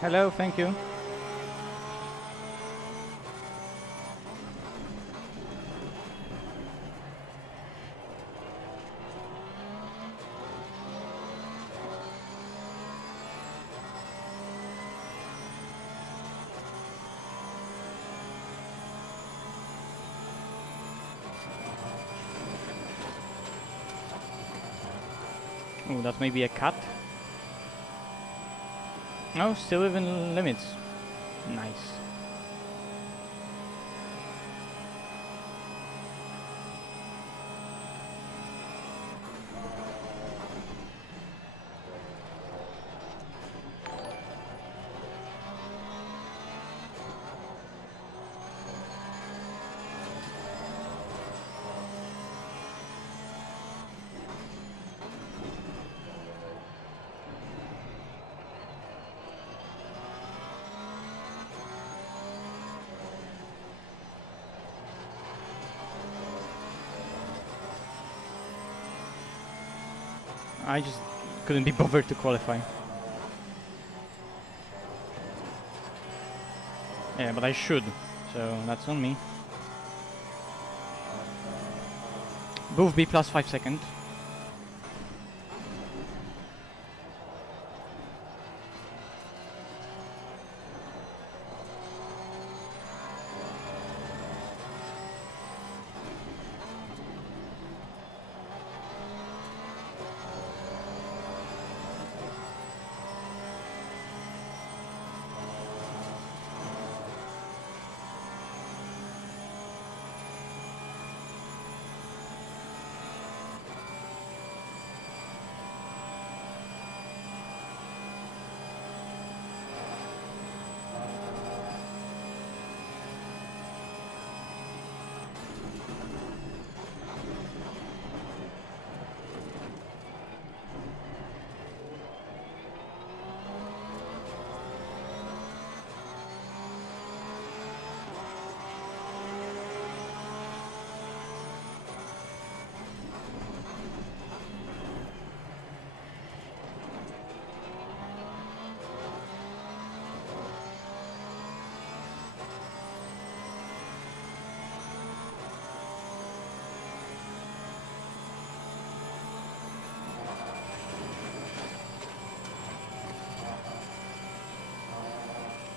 Hello, thank you. Oh, that may be a cut. Oh, still within limits. Nice. I just couldn't be bothered to qualify. Yeah, but I should, so that's on me. Both B plus 5 seconds.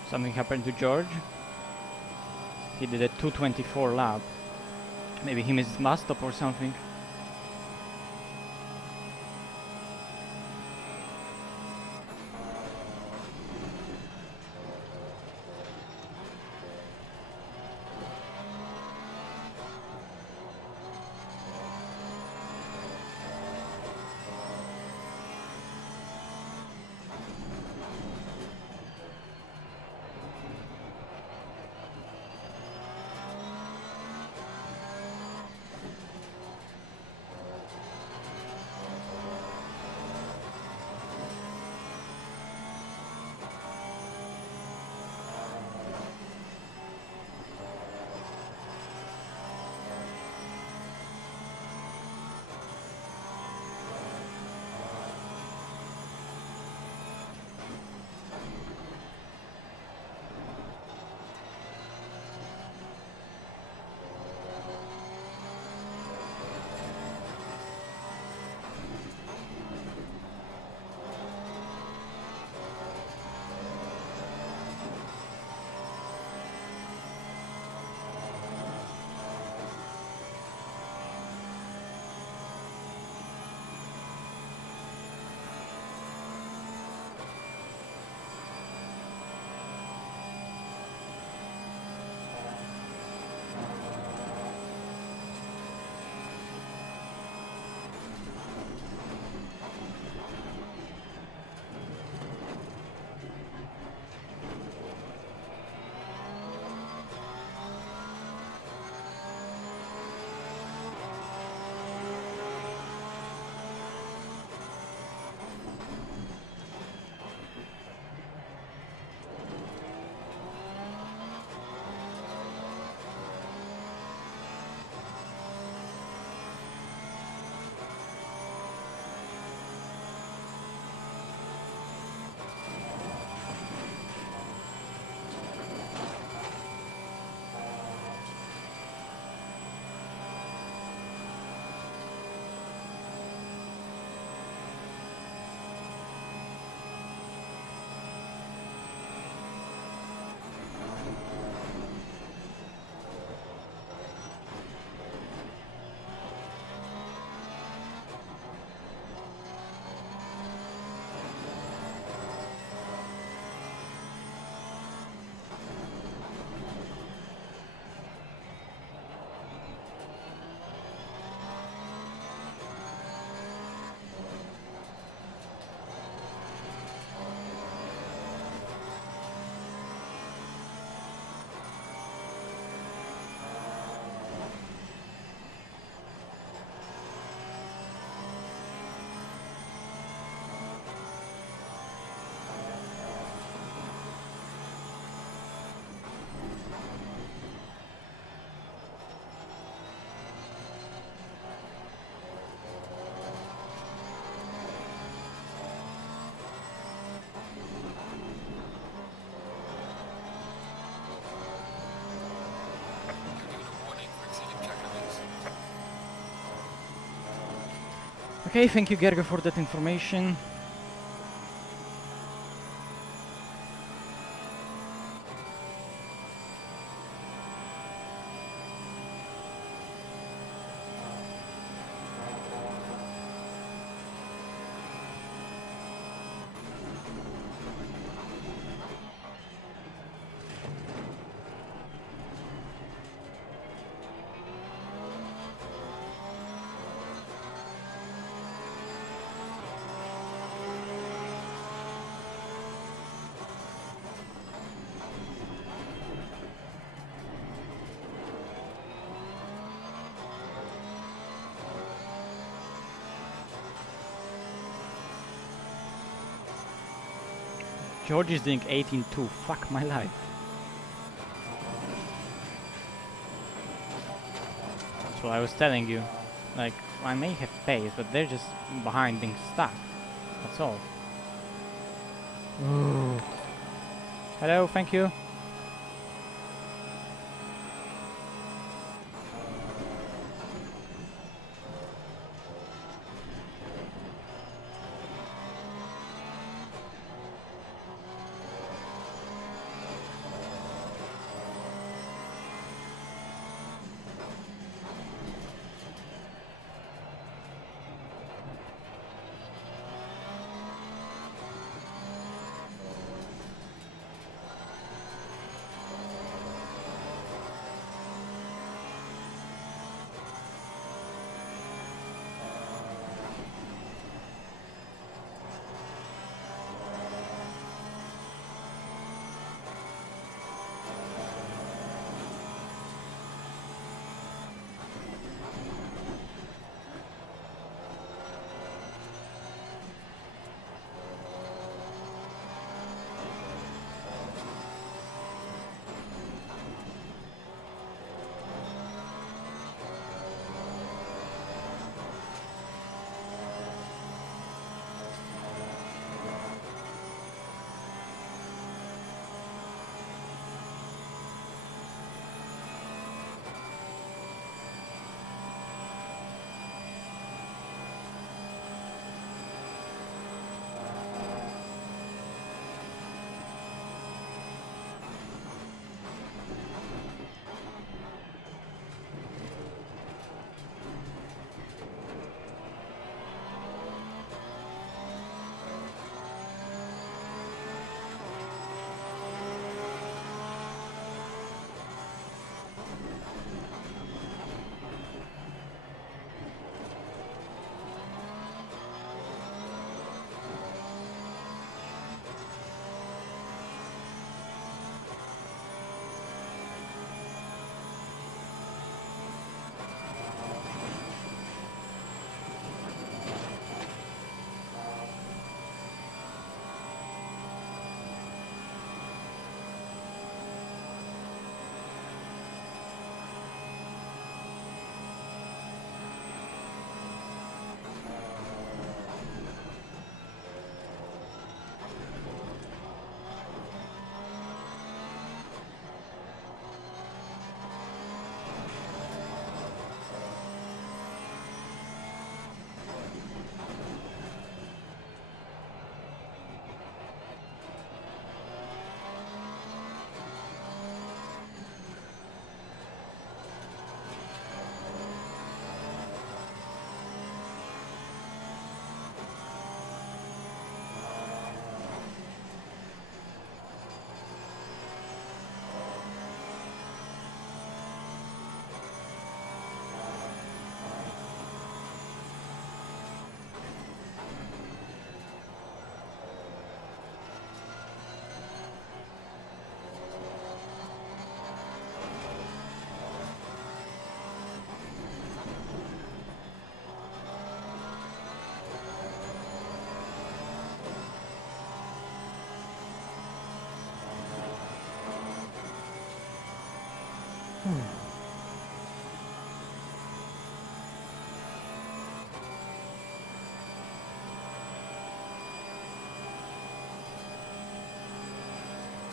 Something happened to George. He did a 224 lap. Maybe he missed must stop or something. Okay, thank you, Gergo, for that information. George is doing 18.2. Fuck my life. That's what I was telling you. Like, I may have pace, but they're just behind being stuck. That's all. Ooh. Hello, thank you.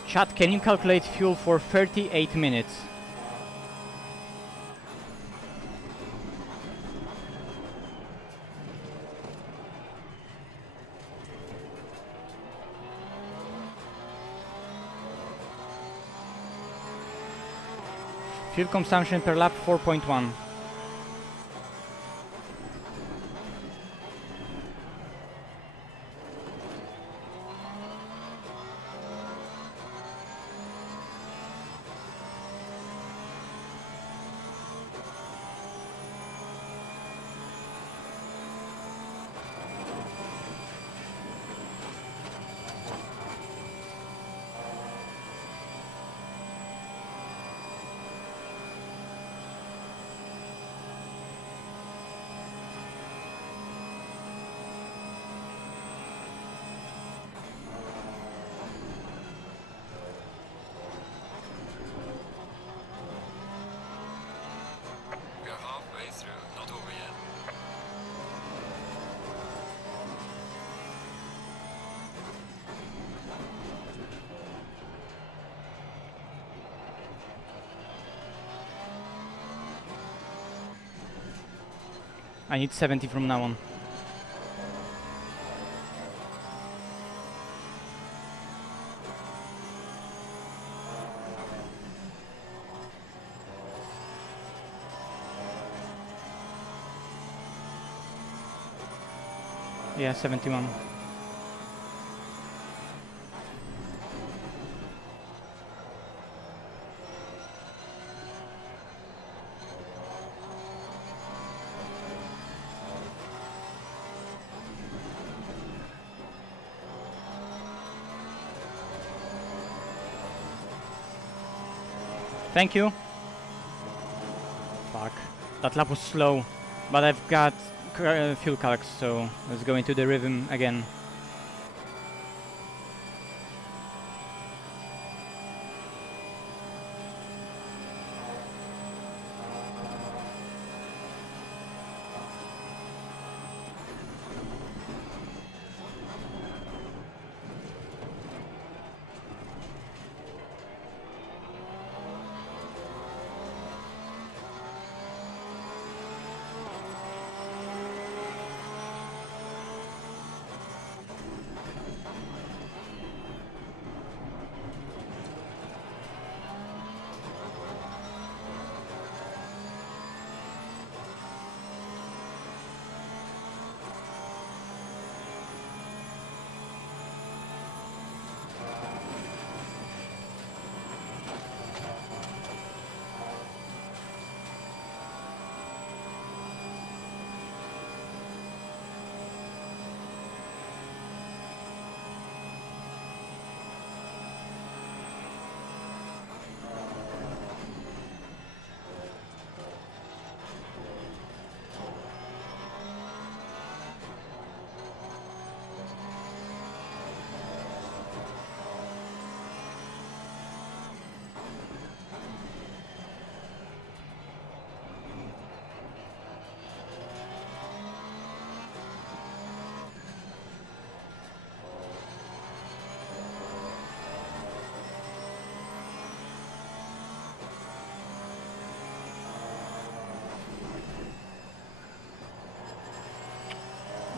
Chat, can you calculate fuel for 38 minutes? Fuel consumption per lap 4.1. We are halfway through, not over yet. I need 70 from now on. Yeah, 71. Thank you. Fuck. That lap was slow, but I've got fuel calcs, so let's go into the rhythm again.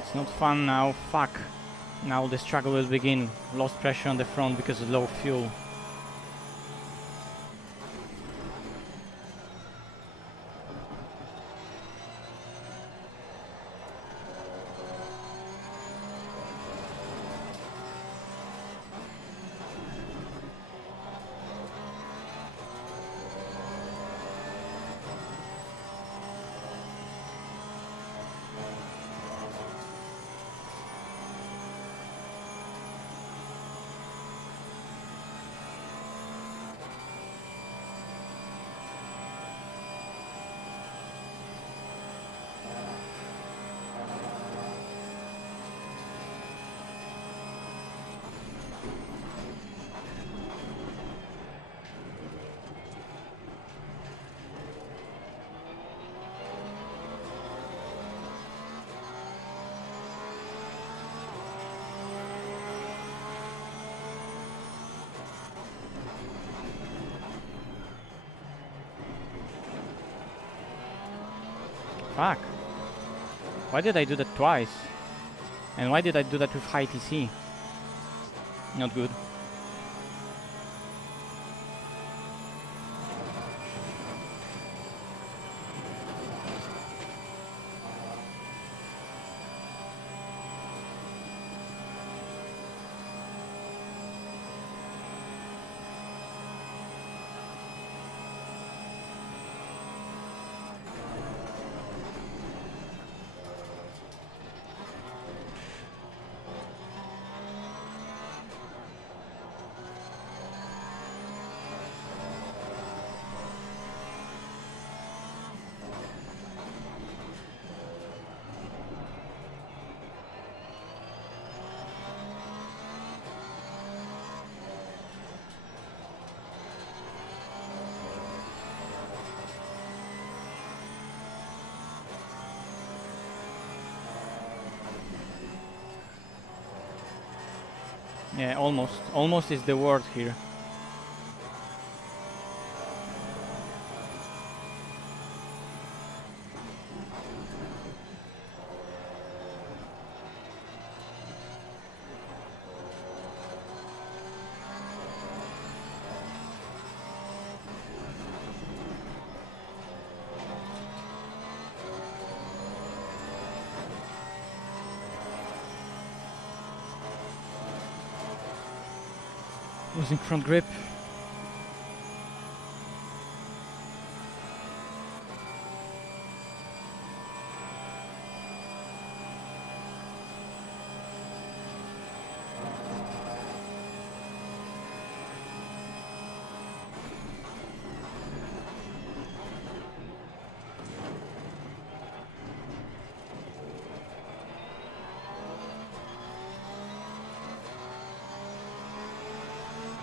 It's not fun now, fuck. Now the struggle will begin. Lost pressure on the front because of low fuel. Fuck. Why did I do that twice? And why did I do that with high TC? Not good. Yeah, almost. Almost is the word here. Losing front grip.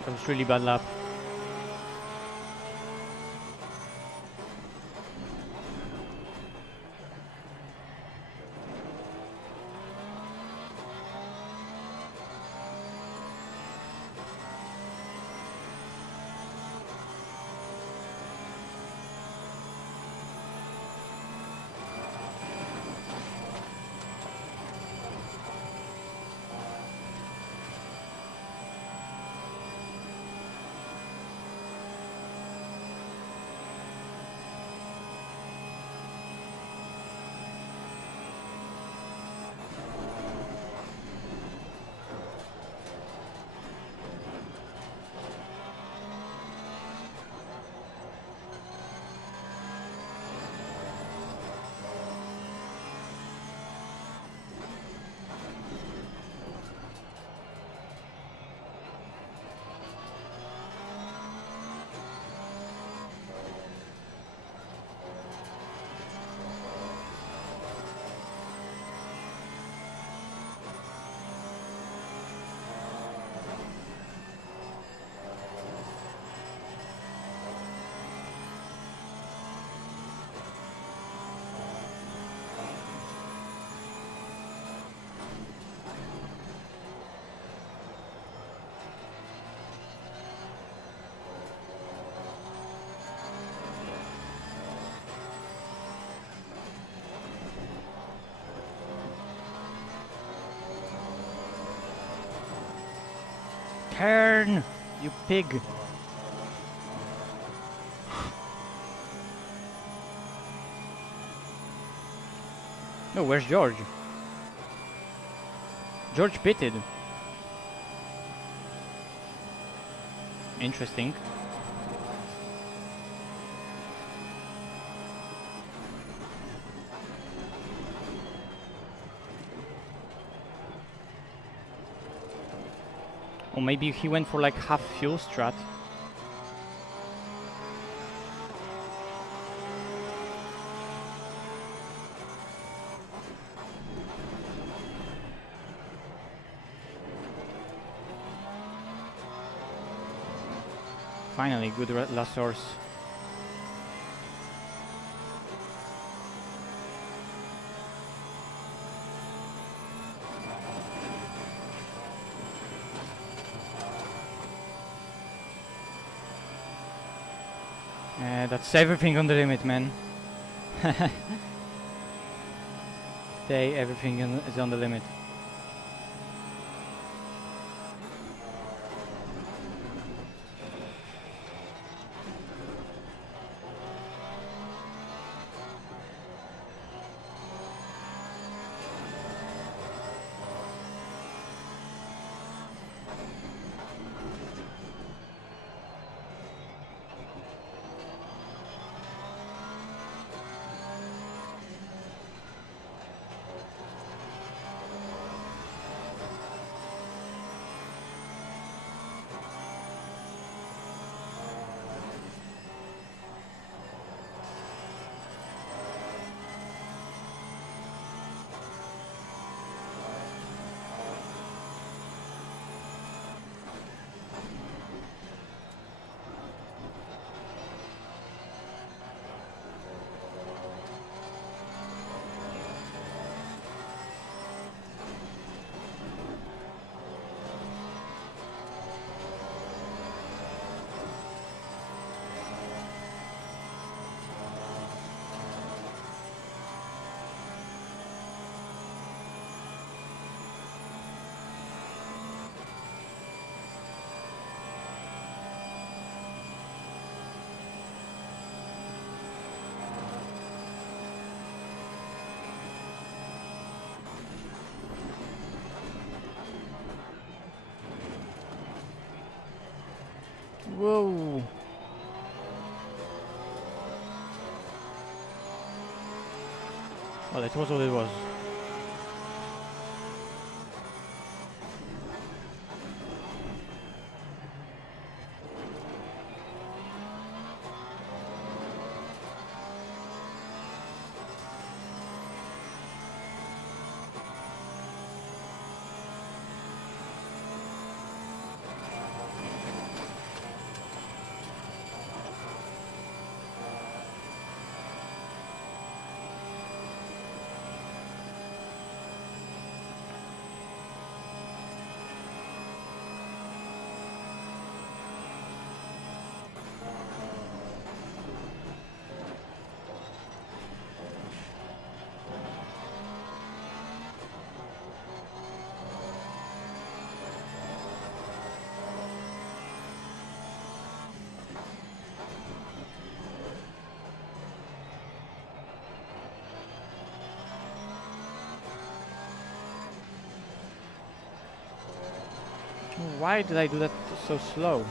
That was really bad lap. Turn, you pig. No, where's George? George pitted. Interesting. Or maybe he went for like half fuel strat. Finally, good last source. That's everything on the limit, man. Everything is on the limit. Well, it was what it was. Why did I do that so slow?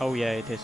Oh yeah, it is.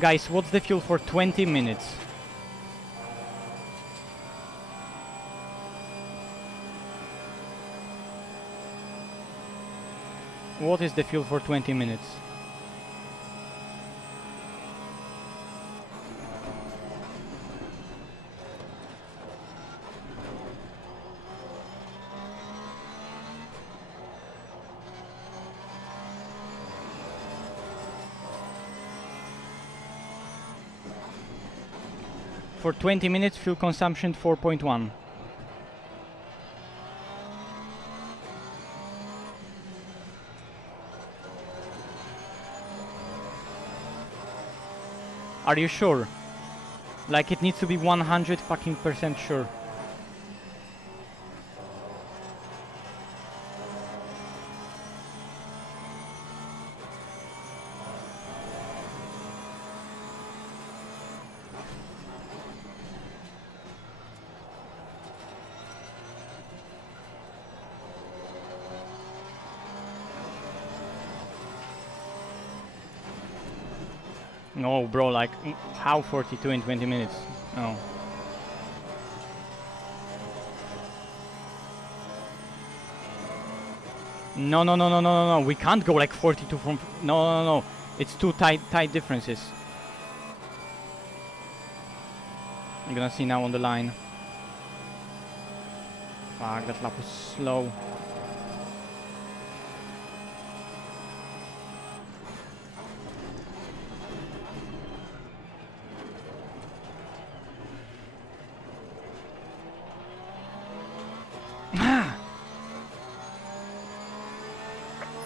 Guys, what's the fuel for 20 minutes? What is the fuel for 20 minutes? For 20 minutes, fuel consumption 4.1. Are you sure? Like, it needs to be 100 fucking % sure. No, bro, like, how 42 in 20 minutes? No. No, no, no, no, no, no, no. We can't go like 42 from... No, no, no, no. It's too tight differences. I'm gonna see now on the line. Fuck, that lap was slow.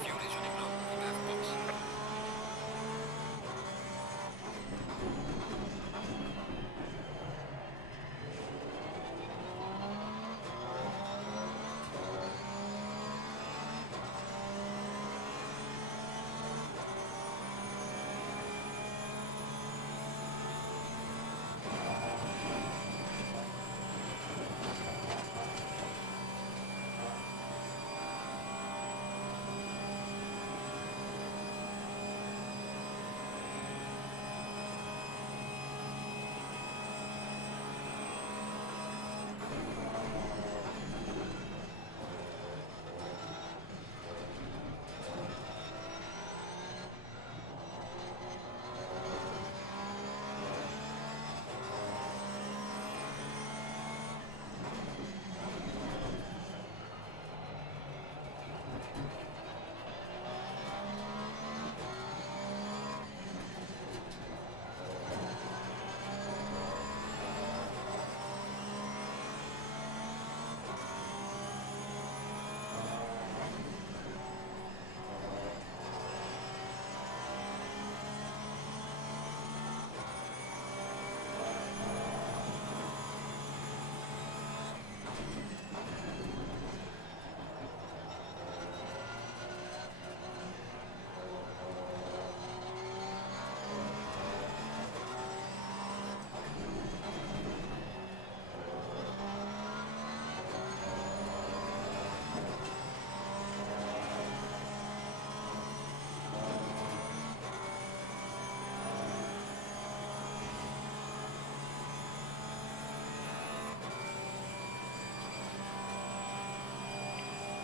Fuel is running low. You have box.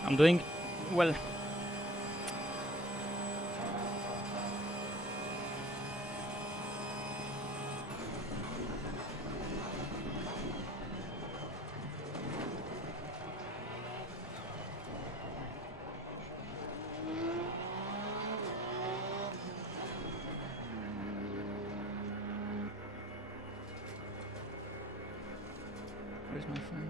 I'm doing well. Where's my phone?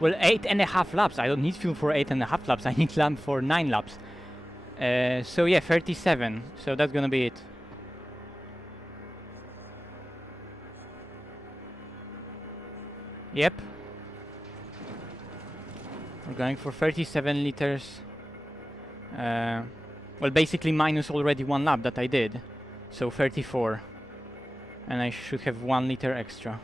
Well, 8.5 laps. I don't need fuel for 8.5 laps. I need lamp for 9 laps. So yeah, 37. So that's gonna be it. Yep. We're going for 37 liters. Well, basically minus already 1 lap that I did. So 34. And I should have 1 liter extra.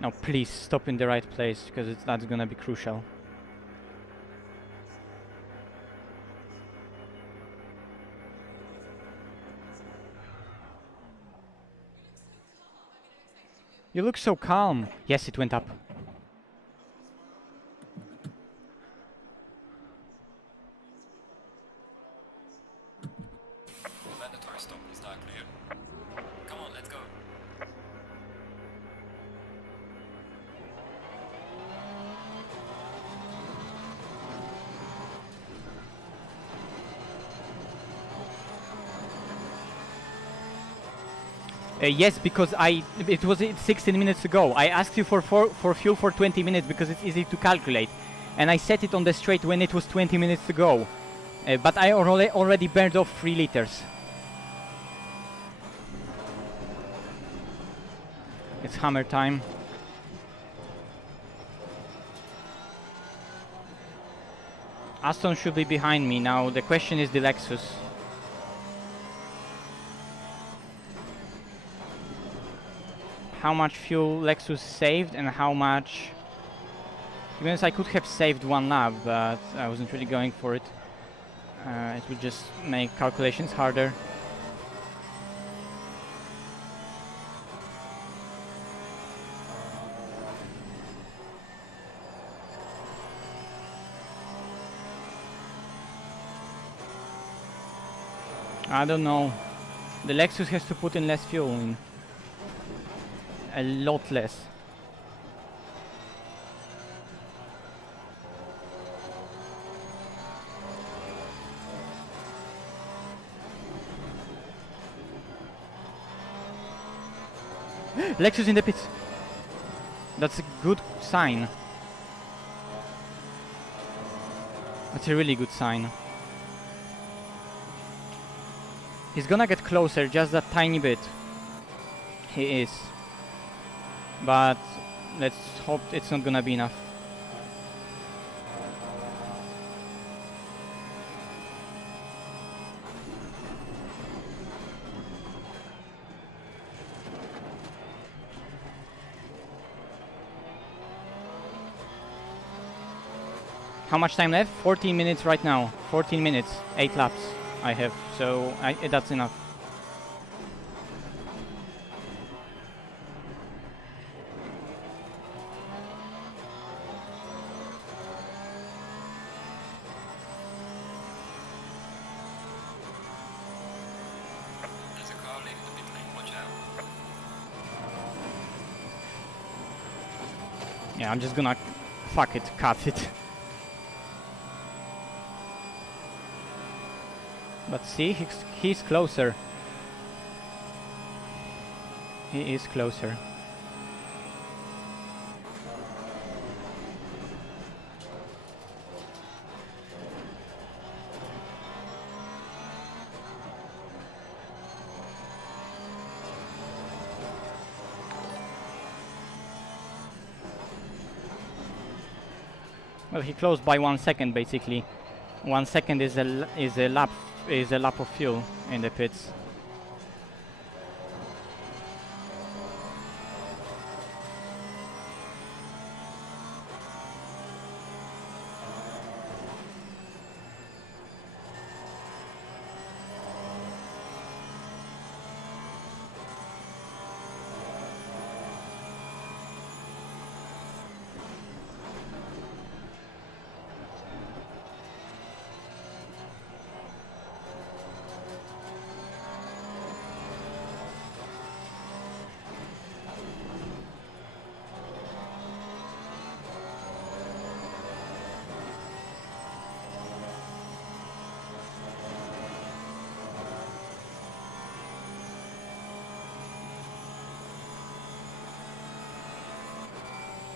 Now please stop in the right place, because that's gonna be crucial. You look so calm. Yes, it went up. Mandatory stop is now clear. Come on, let's go. Yes, because it was 16 minutes ago. I asked you for fuel for 20 minutes because it's easy to calculate, and I set it on the straight when it was 20 minutes ago. But I already burned off 3 liters. It's hammer time. Aston should be behind me now. The question is the Lexus. How much fuel Lexus saved and how much... To be honest, I could have saved 1 lap, but I wasn't really going for it. It would just make calculations harder. I don't know. The Lexus has to put in less fuel in. A lot less. Lexus in the pits. That's a good sign. That's a really good sign. He's gonna get closer just that tiny bit. He is. But let's hope it's not gonna be enough. How much time left? 14 minutes right now. 14 minutes. 8 laps I have, so that's enough. There's a car leaving the pit lane, watch out. Yeah, I'm just gonna... fuck it, cut it. But see, he's closer. He is closer. Well, he closed by 1 second basically. 1 second is a lap of fuel in the pits.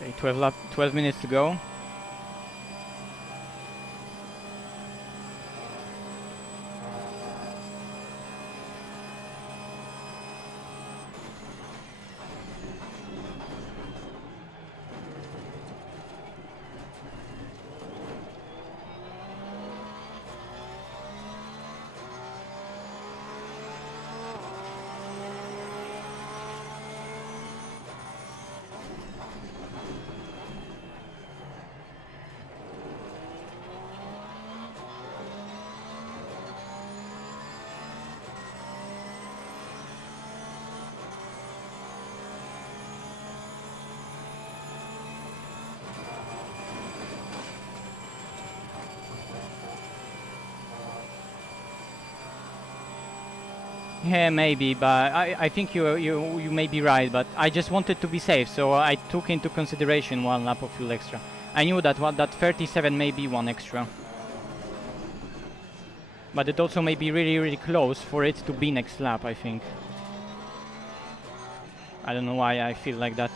Okay, 12 minutes to go. Yeah, maybe, but I think you may be right, but I just wanted to be safe, so I took into consideration 1 lap of fuel extra. I knew that that 37 may be 1 extra. But it also may be really, really close for it to be next lap, I think. I don't know why I feel like that.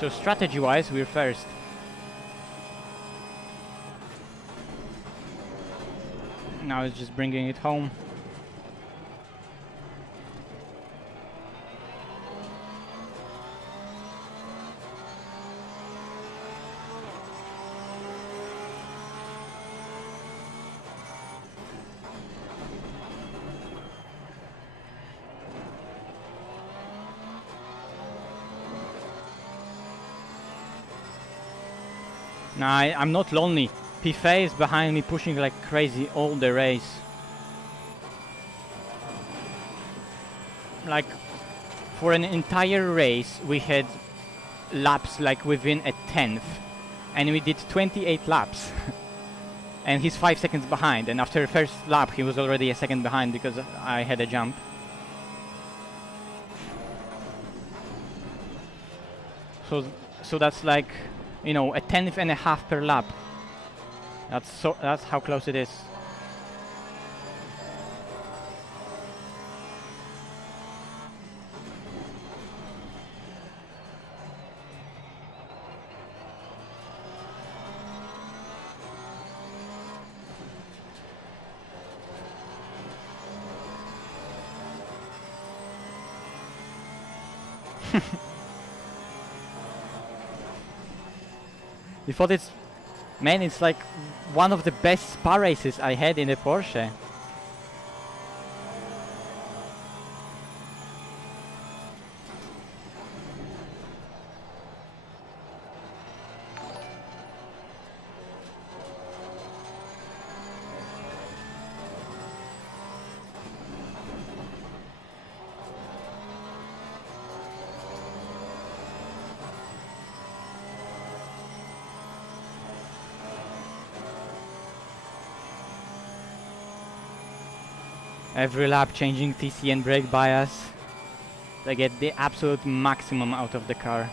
So strategy-wise, we're first. Now it's just bringing it home. Nah, I'm not lonely. Pifei is behind me pushing like crazy all the race. Like, for an entire race, we had laps like within a tenth. And we did 28 laps. And he's 5 seconds behind. And after the first lap, he was already a second behind because I had a jump. So that's like, you know, a tenth and a half per lap. That's how close it is. You thought it's... Man, it's like one of the best Spa races I had in the Porsche. Every lap changing TC and brake bias. They get the absolute maximum out of the car.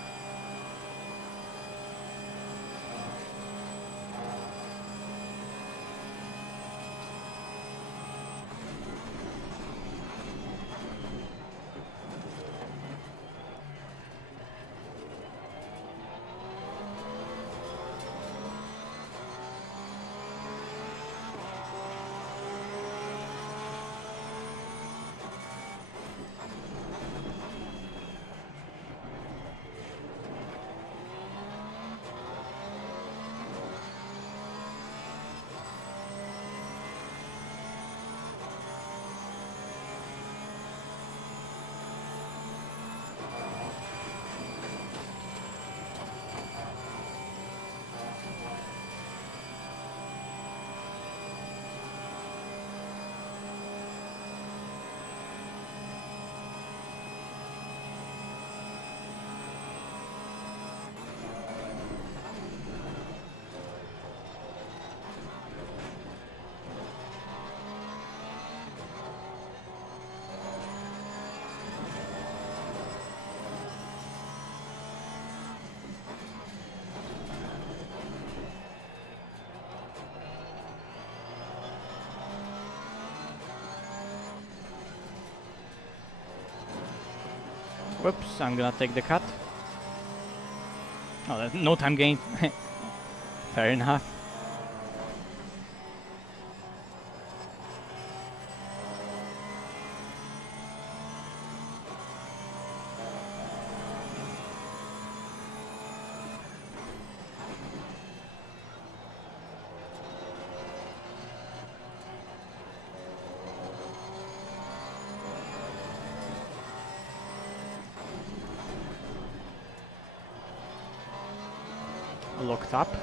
Whoops, I'm gonna take the cut. Oh, no time gain. Fair enough. Locked up.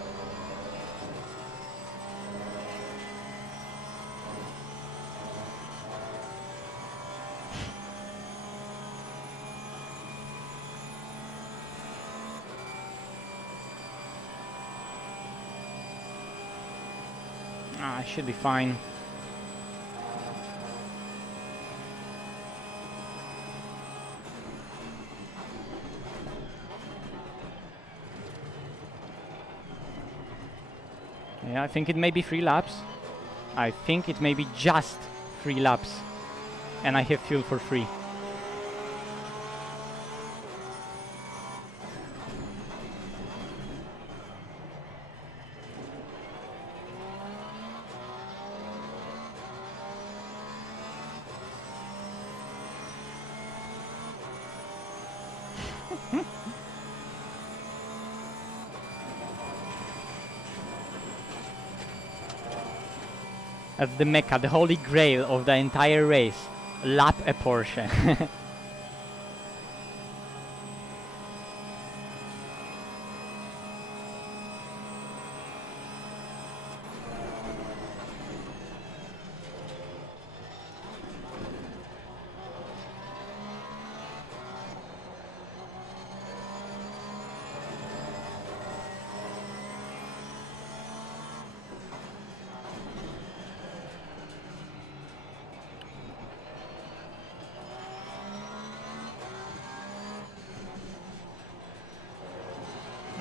I should be fine. Yeah, I think it may be 3 laps. I think it may be just 3 laps. And I have fuel for free. That's the mecca, the holy grail of the entire race. Lap a Porsche.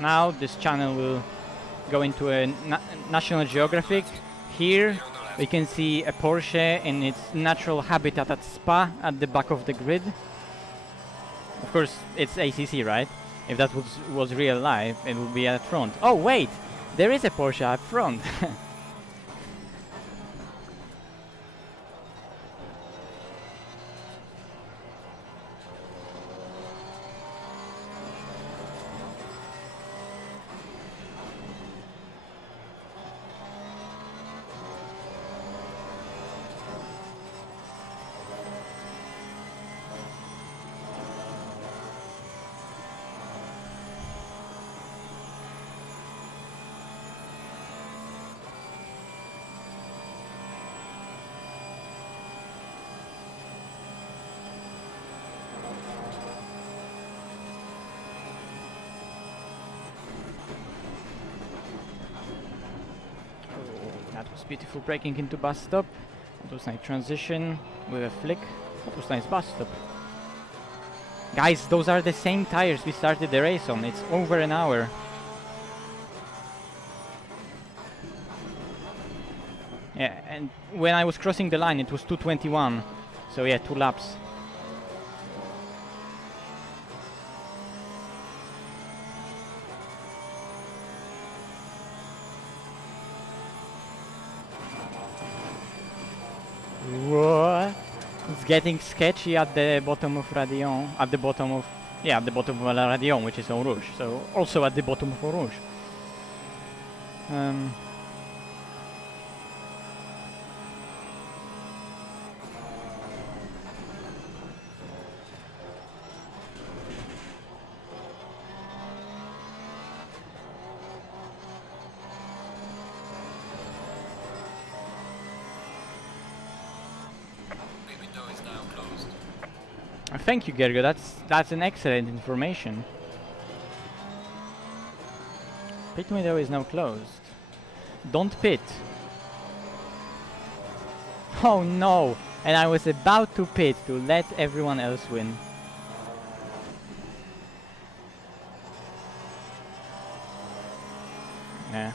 Now this channel will go into a National Geographic. Here we can see a Porsche in its natural habitat at Spa at the back of the grid. Of course it's ACC, right? If that was real life, it would be at front. Oh wait! There is a Porsche up front! That was beautiful braking into bus stop. That was nice transition with a flick. That was nice bus stop. Guys, those are the same tires we started the race on. It's over an hour. Yeah, and when I was crossing the line it was 2:21. So yeah, 2 laps. What? It's getting sketchy at the bottom of Radion, at the bottom of La Radion, which is Eau Rouge, so also at the bottom of Eau Rouge. Thank you, Gergo. That's an excellent information. Pit window is now closed. Don't pit. Oh no! And I was about to pit to let everyone else win. Yeah.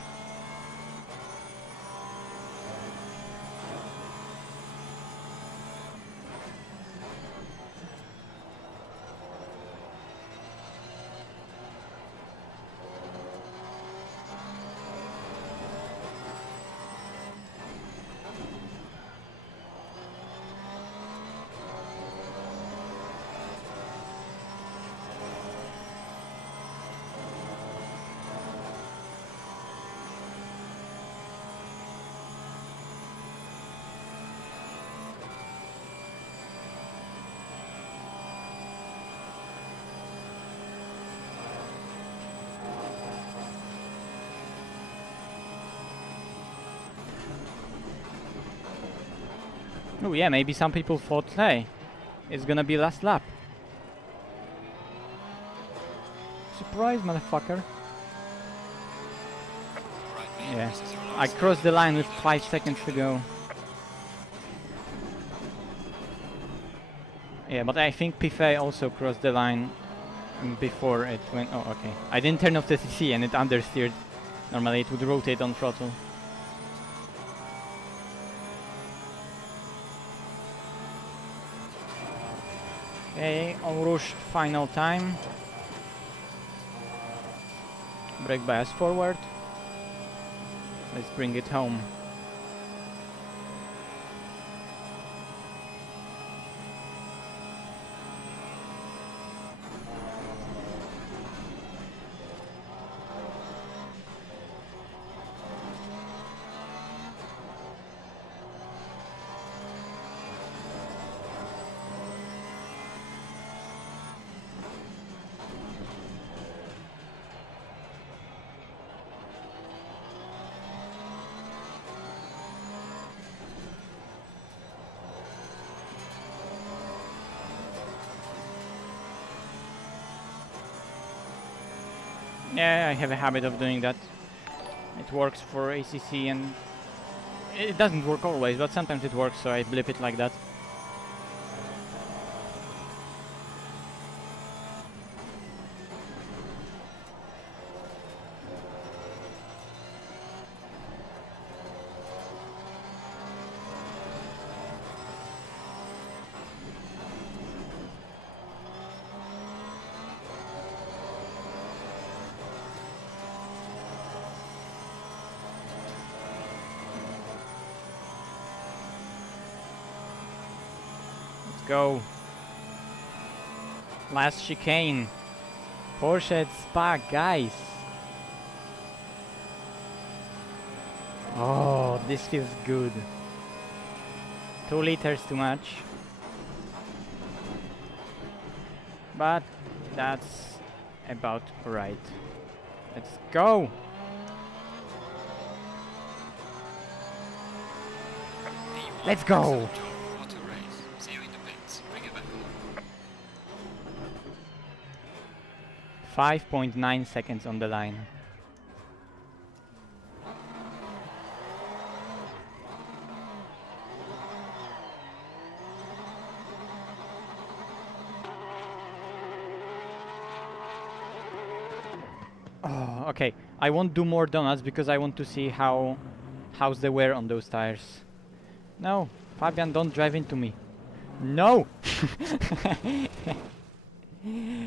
Oh yeah, maybe some people thought, hey, it's gonna be last lap. Surprise, motherfucker. Right, mate, Yeah, this is your I last crossed the line with lap. 5 seconds to go. Yeah, but I think Pifei also crossed the line before it went. Oh, okay. I didn't turn off the CC and it understeered. Normally it would rotate on throttle. Okay, en rouge final time. Brake bias forward. Let's bring it home. Yeah, I have a habit of doing that. It works for ACC and it doesn't work always, but sometimes it works, so I blip it like that. Let's go. Last chicane. Porsche at Spa, guys. Oh, this feels good. 2 liters too much. But that's about right. Let's go! Let's go! What a race. See you in the pits. Bring it back home. 5.9 seconds on the line. Oh, okay. I won't do more donuts because I want to see how's the wear on those tires. No, Fabian, don't drive into me. No!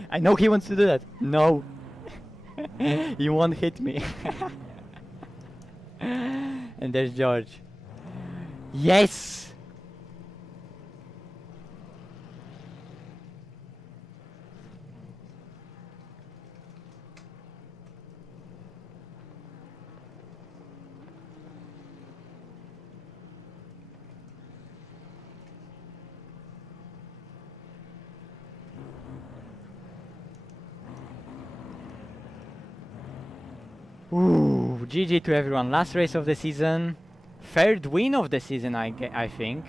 I know he wants to do that. No! You won't hit me. And there's George. Yes! Ooh, GG to everyone. Last race of the season. Third win of the season, I think.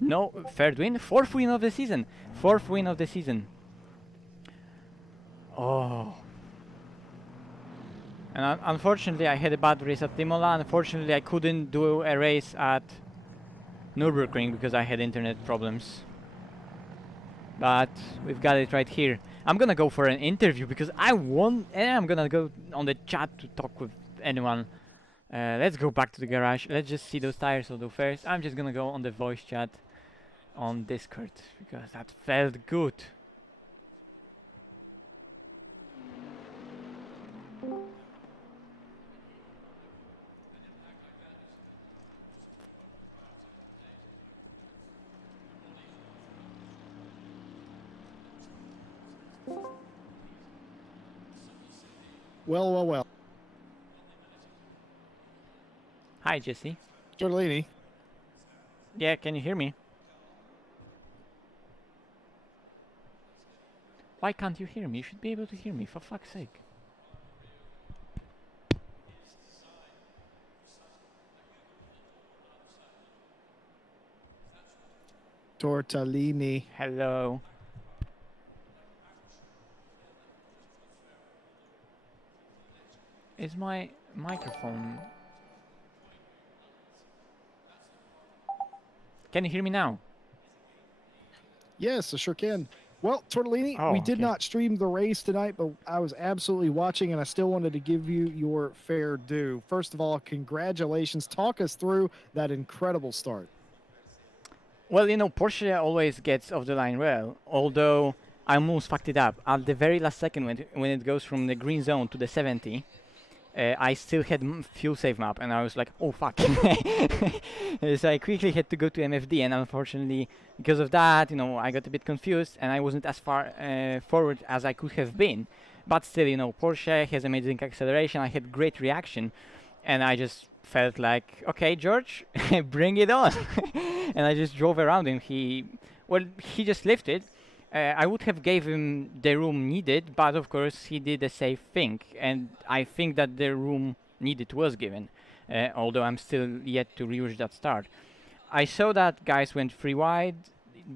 No, third win? Fourth win of the season. Fourth win of the season. Oh. And unfortunately, I had a bad race at Imola. Unfortunately, I couldn't do a race at Nürburgring because I had internet problems. But we've got it right here. I'm gonna go for an interview because I want, and I'm gonna go on the chat to talk with anyone. Let's go back to the garage. Let's just see those tires although first. I'm just gonna go on the voice chat on Discord because that felt good. Well, well, well. Hi, Jesse. Giordellini. Yeah, can you hear me? Why can't you hear me? You should be able to hear me, for fuck's sake. Tortellini. Hello. Is my microphone... Can you hear me now? Yes, I sure can. Well, Tortellini, Oh, we did okay. not stream the race tonight, but I was absolutely watching, and I still wanted to give you your fair due. First of all, congratulations. Talk us through that incredible start. Well, Porsche always gets off the line well, although I almost fucked it up. At the very last second, when it goes from the green zone to the 70, I still had fuel save map, and I was like, oh fuck. So I quickly had to go to MFD, and unfortunately, because of that, I got a bit confused, and I wasn't as far forward as I could have been. But still, Porsche has amazing acceleration, I had great reaction, and I just felt like, okay, George, bring it on. And I just drove around him. He just lifted. I would have gave him the room needed, but of course he did a safe thing, and I think that the room needed was given, although I'm still yet to reach that start. I saw that guys went 3 wide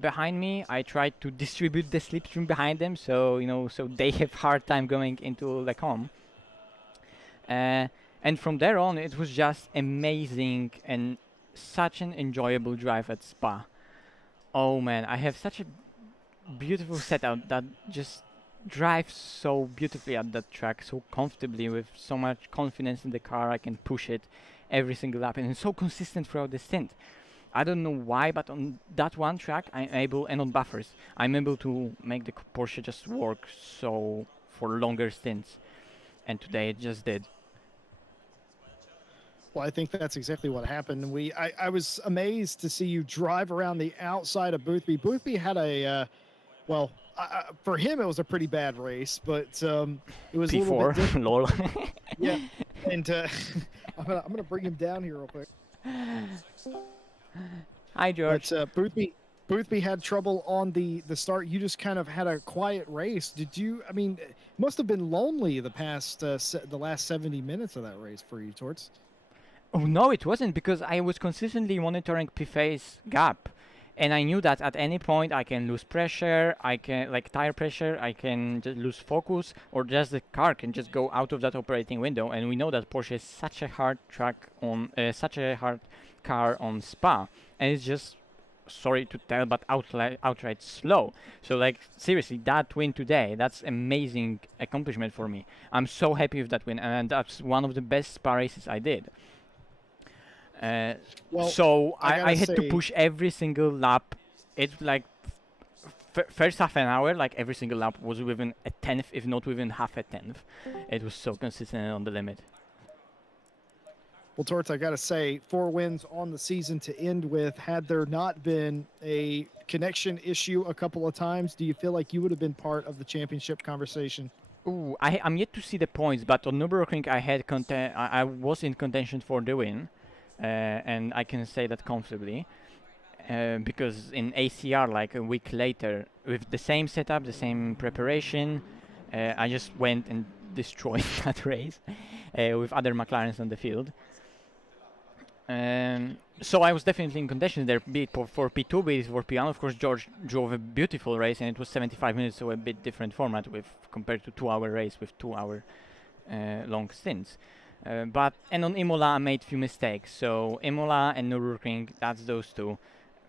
behind me. I tried to distribute the slipstream behind them, so so they have hard time going into Le Com. And from there on, it was just amazing and such an enjoyable drive at Spa. Oh man, I have such a beautiful setup that just drives so beautifully at that track, so comfortably, with so much confidence in the car. I can push it every single lap, and it's so consistent throughout the stint. I don't know why, but on that one track I'm able, and on buffers, I'm able to make the Porsche just work so for longer stints, and today it just did. Well, I think that's exactly what happened. I was amazed to see you drive around the outside of Boothby. Boothby had a, for him it was a pretty bad race, but it was a little bit P4, different. lol. Yeah, and I'm gonna bring him down here real quick. Hi, George. But Boothby had trouble on the start. You just kind of had a quiet race. Did you? I mean, it must have been lonely the last 70 minutes of that race for you, Torts. Oh no, it wasn't, because I was consistently monitoring P-phase gap, and I knew that at any point I can lose pressure, I can tire pressure, I can just lose focus, or just the car can just go out of that operating window. And we know that Porsche is such a hard such a hard car on Spa, and it's just, sorry to tell, but outright slow. So seriously, that win today, that's amazing accomplishment for me. I'm so happy with that win, and that's one of the best Spa races I did. So I had to push every single lap. It's first half an hour, every single lap was within a tenth, if not within half a tenth. It was so consistent and on the limit. Well, Torts, I got to say, 4 wins on the season to end with. Had there not been a connection issue a couple of times, do you feel like you would have been part of the championship conversation? Ooh, I'm yet to see the points, but on Nürburgring I was in contention for the win. And I can say that comfortably, because in ACR, a week later, with the same setup, the same preparation, I just went and destroyed that race with other McLarens on the field. So I was definitely in contention there, be it for P2, be it for P1. Of course, George drove a beautiful race, and it was 75 minutes, so a bit different format compared to 2-hour race with 2-hour long stints. And on Imola I made few mistakes, so Imola and Nürburgring, that's those two.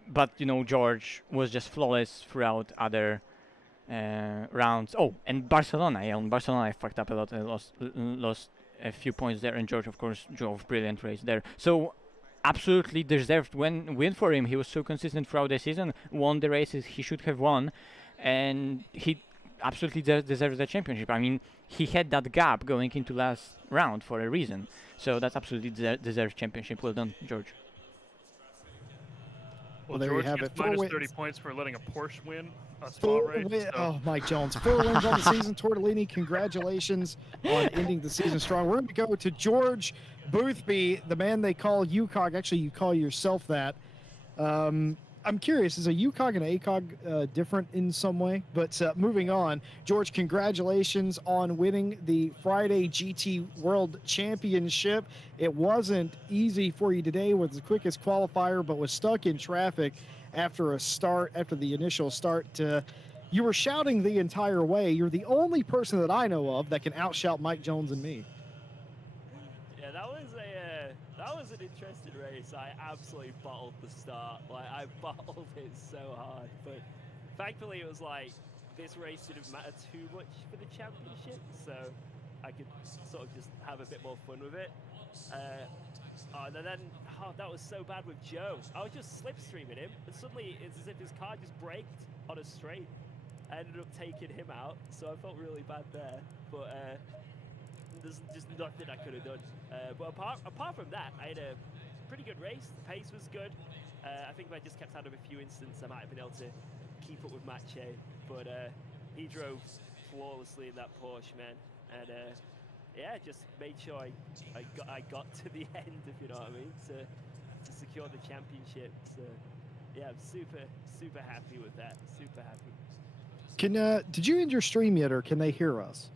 But George was just flawless throughout other rounds. Oh, and Barcelona, yeah, on Barcelona I fucked up a lot. I lost a few points there, and George of course drove brilliant race there. So absolutely deserved win for him. He was so consistent throughout the season, won the races he should have won, and he absolutely deserves the championship. I mean, he had that gap going into last round for a reason, so that's absolutely deserved championship. Well done, George. Well, there George you have gets it. minus 30 points for letting a Porsche win a Spa race. So. Oh, Mike Jones, 4 wins on the season. Tortellini, congratulations on ending the season strong. We're going to go to George Boothby, the man they call UCOG. Actually, you call yourself that. I'm curious, is a UCOG and ACOG different in some way? But moving on, George, congratulations on winning the Friday GT World Championship. It wasn't easy for you today with the quickest qualifier, but was stuck in traffic after the initial start. You were shouting the entire way. You're the only person that I know of that can outshout Mike Jones and me. Yeah, that was an interesting race. I absolutely bottled the start. Like I bottled it so hard, but thankfully it was like this race didn't matter too much for the championship, so I could sort of just have a bit more fun with it. And then that was so bad with Joe. I was just slipstreaming him, and suddenly it's as if his car just braked on a straight. I ended up taking him out, so I felt really bad there. But there's just nothing I could have done. But apart from that, I had a pretty good race. The pace was good. I think if I just kept out of a few incidents, I might have been able to keep up with Matche. But he drove flawlessly in that Porsche, man. And yeah, just made sure I got to the end, if you know what I mean, to secure the championship. So yeah, I'm super happy with that. Super happy. Did you end your stream yet, or can they hear us?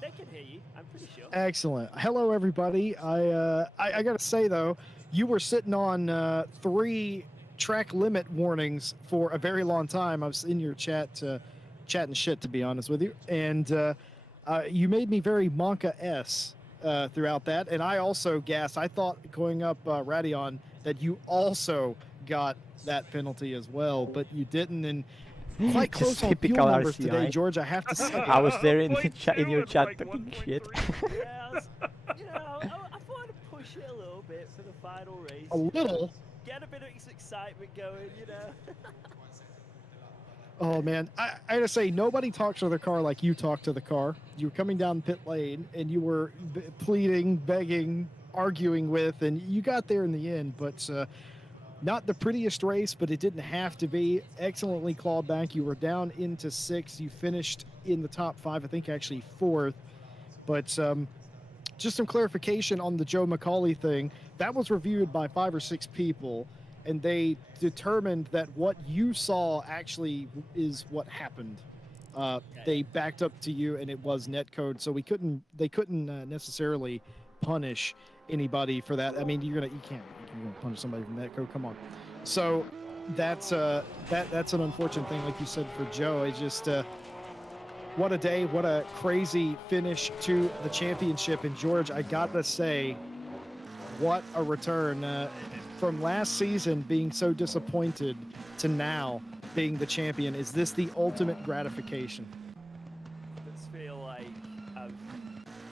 They can hear you, I'm pretty sure. Excellent. Hello, everybody. I got to say, though, you were sitting on 3 track limit warnings for a very long time. I was in your chat chatting shit, to be honest with you. And you made me very Monka-S throughout that. And I also gassed. I thought going up Radion that you also got that penalty as well, but you didn't. And quite close on fuel numbers today, George, I have to say. I was there in your chat like talking shit. Yeah, I thought I'd push it a little bit for the final race. A little? Get a bit of excitement going, you know. Oh, man. I gotta say, nobody talks to their car like you talk to the car. You were coming down pit lane, and you were pleading, begging, arguing with, and you got there in the end, but not the prettiest race, but it didn't have to be. Excellently clawed back. You were down into 6th. You finished in the top 5, I think actually 4th. But just some clarification on the Joe McCauley thing. That was reviewed by 5 or 6 people, and they determined that what you saw actually is what happened. They backed up to you, and it was netcode, so they couldn't necessarily punish anybody for that. I mean, you can't punish somebody from netcode. Come on. So that's an unfortunate thing, like you said, for Joe. It's just what a day, what a crazy finish to the championship. And George, I gotta say, what a return from last season being so disappointed to now being the champion. Is this the ultimate gratification? I just feel like I've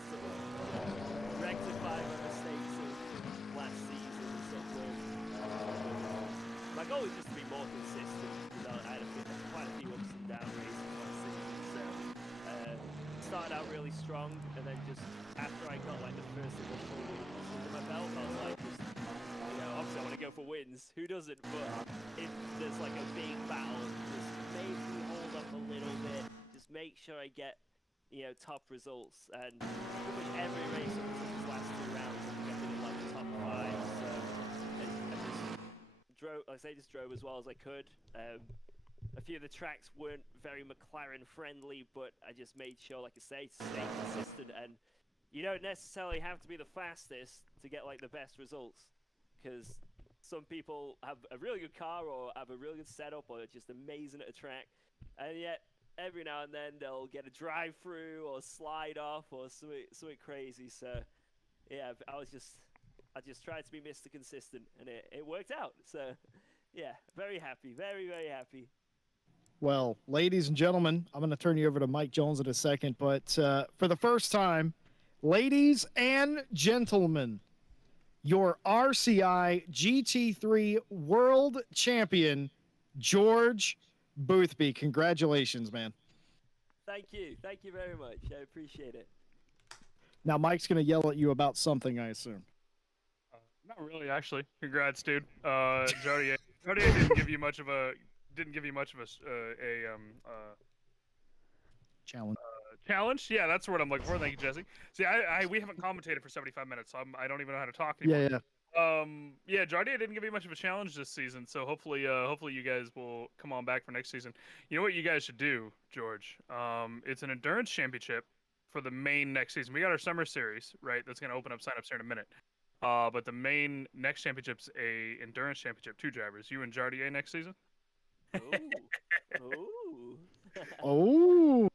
sort of rectified my mistakes of last season and stuff. My goal is just to be more consistent. You know, I had quite a few ups and down races last season, so started out really strong, and then just after I got like the first of the full wins under my belt, I was like, just, you know, obviously I want to go for wins. Who doesn't? But if there's like a big battle, just maybe hold up a little bit. Just make sure I get, you know, top results. And pretty much every race in these last 2 rounds, I think I've been in like the top 5. So I just drove, like I say, just drove as well as I could. A few of the tracks weren't very McLaren friendly, but I just made sure, like I say, to stay consistent. And you don't necessarily have to be the fastest to get like the best results, because some people have a really good car or have a really good setup or just amazing at a track, and yet every now and then they'll get a drive-through or slide off or something crazy. So yeah, I just tried to be Mr. Consistent, and it worked out. So yeah, very happy, very happy. Well, ladies and gentlemen, I'm going to turn you over to Mike Jones in a second, but for the first time, ladies and gentlemen, your RCI GT3 World Champion, George Boothby. Congratulations, man. Thank you very much. I appreciate it. Now, Mike's going to yell at you about something, I assume. Not really, actually. Congrats, dude. Jody didn't give you much of a Challenge. challenge. Yeah, that's what I'm looking for. Thank you, Jesse. See, we haven't commentated for 75 minutes, so I don't even know how to talk Yeah, anymore. yeah. Yeah, Jardia didn't give you much of a challenge this season, so hopefully you guys will come on back for next season. You know what you guys should do, George? It's an endurance championship for the main next season. We got our summer series, right? That's gonna open up signups here in a minute. But the main next championship's a endurance championship, 2 drivers. You and Jardia next season. Ooh. Oh,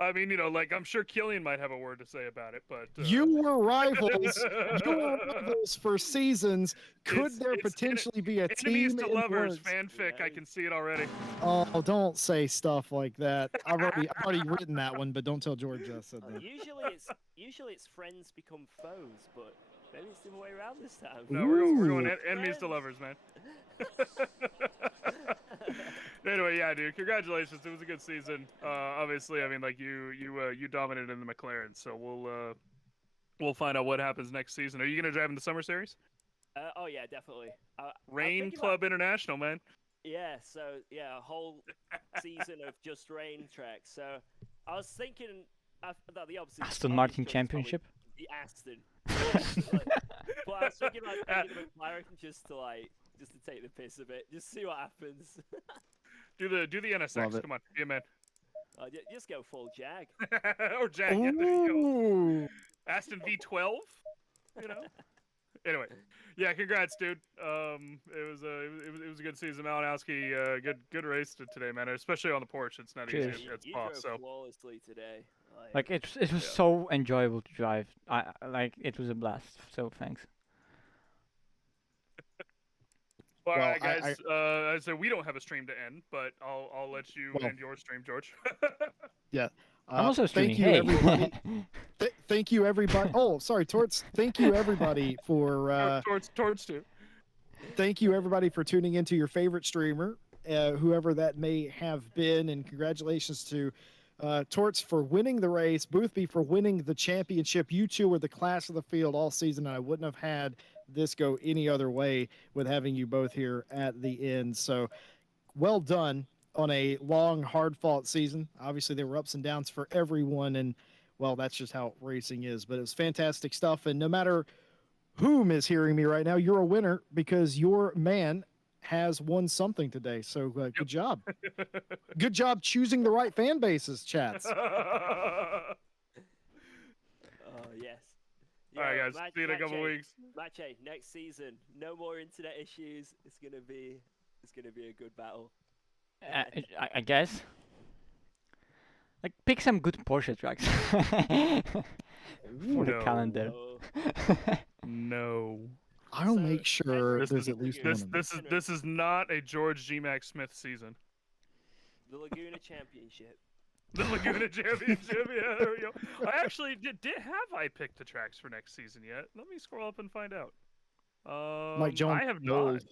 I mean, you know, like I'm sure Killian might have a word to say about it, but you were rivals. You were rivals for seasons. Could It's- there it's potentially be a enemies team to in the lovers works? fanfic. I can see it already. Oh, don't say stuff like that. I've already written that one, but don't tell George I said that. Usually it's friends become foes, but maybe it's the other way around this time. No, we're going Ooh. enemies to Friends. lovers, man. Anyway, yeah, dude, congratulations. It was a good season. Obviously, I mean, like you dominated in the McLaren, so we'll find out what happens next season. Are you gonna drive in the summer series? Oh yeah, definitely. I'm Rain thinking Club International, man. Yeah, so yeah, a whole season of just rain tracks. So I was thinking, the opposite. Aston obvious Martin choice is probably Championship. The Aston. Yeah, but I was thinking like maybe the McLaren just to take the piss a bit, just see what happens. Do the NSX. Love it. Come on, be a man. Just go full Jag. Or Jag. Yeah, there you go. Ooh. Aston V12. You know. Anyway, yeah, congrats, dude. It was a good season, Malinowski. Good race today, man. Especially on the Porsche. It's not Cheers. easy at You Spa. drove So flawlessly today. Like it was Yeah. so enjoyable to drive. Like it was a blast. So thanks. All Well, right, guys. So we don't have a stream to end, but I'll let you Well, end your stream, George. Yeah. I'm also streaming. Thank you, Hey. everybody. Thank you, everybody. Oh, sorry, Torts. Thank you, everybody, for Towards too. thank you, everybody, for tuning into your favorite streamer, whoever that may have been, and congratulations to Torts for winning the race, Boothby for winning the championship. You two were the class of the field all season, and I wouldn't have had this go any other way with having you both here at the end. So, well done on a long, hard-fought season. Obviously, there were ups and downs for everyone, and well, that's just how racing is. But it was fantastic stuff, and no matter whom is hearing me right now, you're a winner because your man has won something today. So good job. Good job choosing the right fan bases, chats. Oh yes. All right, guys. Match- See you in a couple Match A. weeks. Match A, next season, no more internet issues. It's gonna be a good battle. I guess. Like pick some good Porsche tracks for the No. calendar. Oh, No. I'll So, make sure this there's is- at least this- one. This is not a George G. Mac Smith season. the Laguna Championship. The Laguna Championship. Yeah, there we go. I actually have I picked the tracks for next season yet? Let me scroll up and find out. Mike Jones. I have not.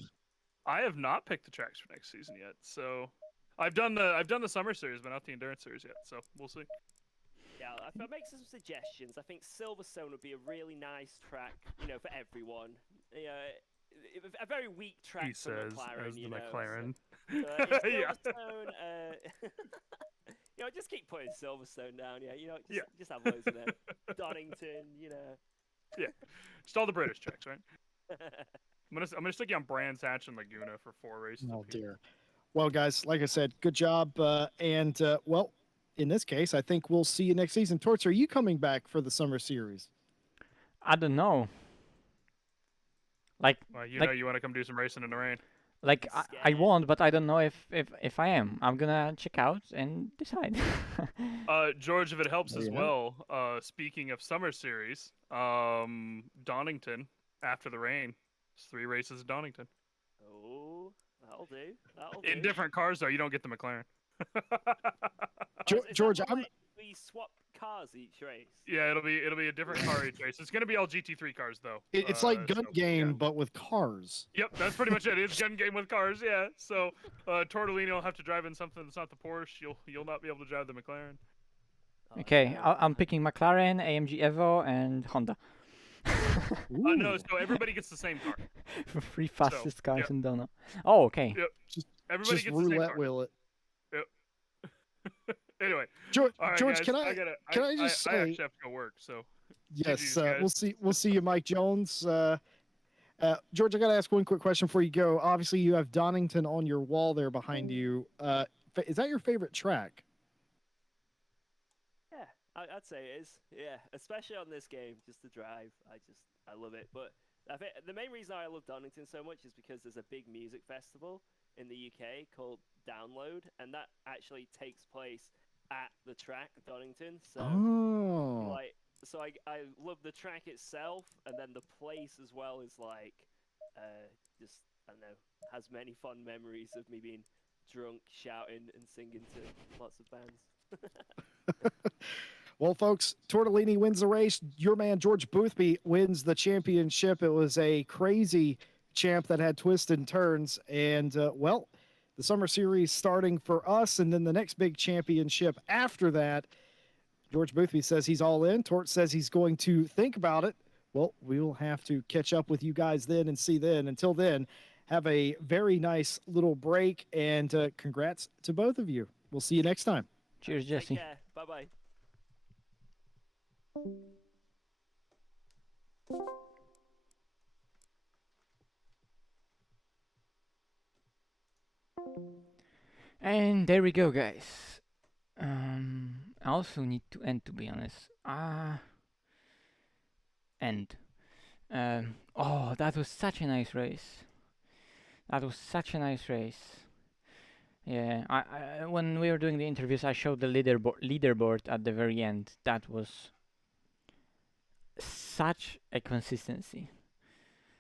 I have not picked the tracks for next season yet. So I've done the summer series, but not the endurance series yet. So we'll see. Yeah, I'll make some suggestions. I think Silverstone would be a really nice track, for everyone. A very weak track He for says McLaren, as the you know. McLaren. So, Yeah. Silverstone, just keep putting Silverstone down. Yeah, just have loads of them. Donington, Yeah, just all the British tracks, right? I'm gonna stick you on Brands Hatch and Laguna for 4 races. Oh apiece. dear. Well, guys, like I said, good job. And well, in this case, I think we'll see you next season. Torts, are you coming back for the summer series? I don't know. Like Well, you Like- know you want to come do some racing in the rain. I Scared. won't, but I don't know if I am. I'm gonna check out and decide. George, if it helps There as you have it. well, speaking of summer series, Donington after the rain, it's 3 races at Donington. Oh, that'll do. In different cars though, you don't get the McLaren. George, I'm We swap cars each race. Yeah, it'll be a different car each race. It's gonna be all GT3 cars though. it's like gun so, game, yeah. but with cars. Yep, that's pretty much it. It's gun game with cars, yeah. So Tortellini will have to drive in something that's not the Porsche. You'll not be able to drive the McLaren. Oh, Okay, no. I'm picking McLaren, AMG Evo, and Honda. No, so everybody gets the same car. Three fastest cars yeah. in Dono. Oh, okay. Yep. Everybody Just gets the same roulette car. wheel it. Anyway, George, all right, George, guys, can I I just actually say have to go work, so yes? guys. We'll see you, Mike Jones. George, I got to ask one quick question before you go. Obviously, you have Donington on your wall there behind you. Is that your favorite track? Yeah, I'd say it is. Yeah, especially on this game, just the drive. I love it. But I think the main reason I love Donington so much is because there's a big music festival in the UK called Download, and that actually takes place at the track Donington. So Oh. like, so I love the track itself, and then the place as well is like, just I don't know, has many fond memories of me being drunk, shouting, and singing to lots of bands. Well, folks, Tortellini wins the race. Your man, George Boothby, wins the championship. It was a crazy champ that had twists and turns. And, well, the Summer Series starting for us. And then the next big championship after that, George Boothby says he's all in. Tort says he's going to think about it. Well, we will have to catch up with you guys then and see then. Until then, have a very nice little break. And congrats to both of you. We'll see you next time. Cheers, Take Jesse. care. Bye bye. And there we go, guys. I also need to end, to be honest. End. Oh, that was such a nice race. That was such a nice race. Yeah, I when we were doing the interviews, I showed the leaderboard at the very end. That was such a consistency.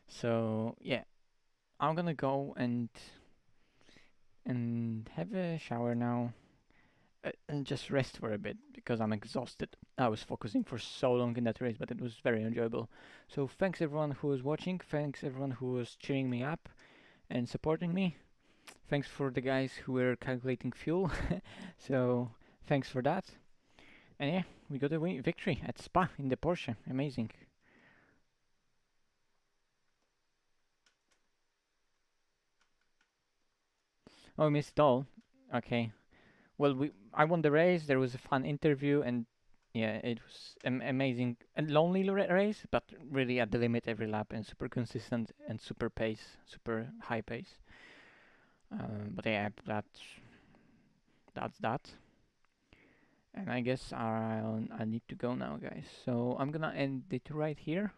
So yeah, I'm gonna go and have a shower now, and just rest for a bit because I'm exhausted. I was focusing for so long in that race, but it was very enjoyable. So thanks everyone who was watching. Thanks everyone who was cheering me up and supporting me. Thanks for the guys who were calculating fuel. So thanks for that. And yeah, we got a victory at Spa in the Porsche. Amazing. Oh, we missed it all. Okay. Well, I won the race. There was a fun interview, and yeah, it was amazing. A lonely race, but really at the limit every lap, and super consistent and super high pace. But yeah, that's that. And I guess I need to go now, guys. So I'm gonna end it right here.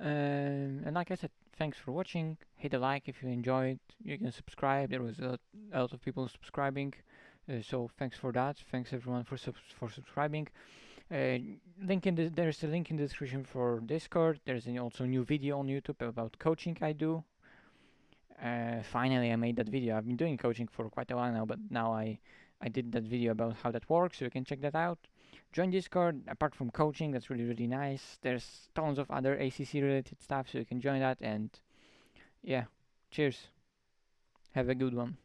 And like I said, thanks for watching. Hit a like if you enjoyed. You can subscribe. There was a lot of people subscribing, so thanks for that. Thanks everyone for subscribing. There's a link in the description for Discord. There's also a new video on YouTube about coaching I do. Finally, I made that video. I've been doing coaching for quite a while now, but now I did that video about how that works, so you can check that out. Join Discord. Apart from coaching, that's really nice. There's tons of other ACC related stuff, so you can join that. And yeah, cheers. Have a good one.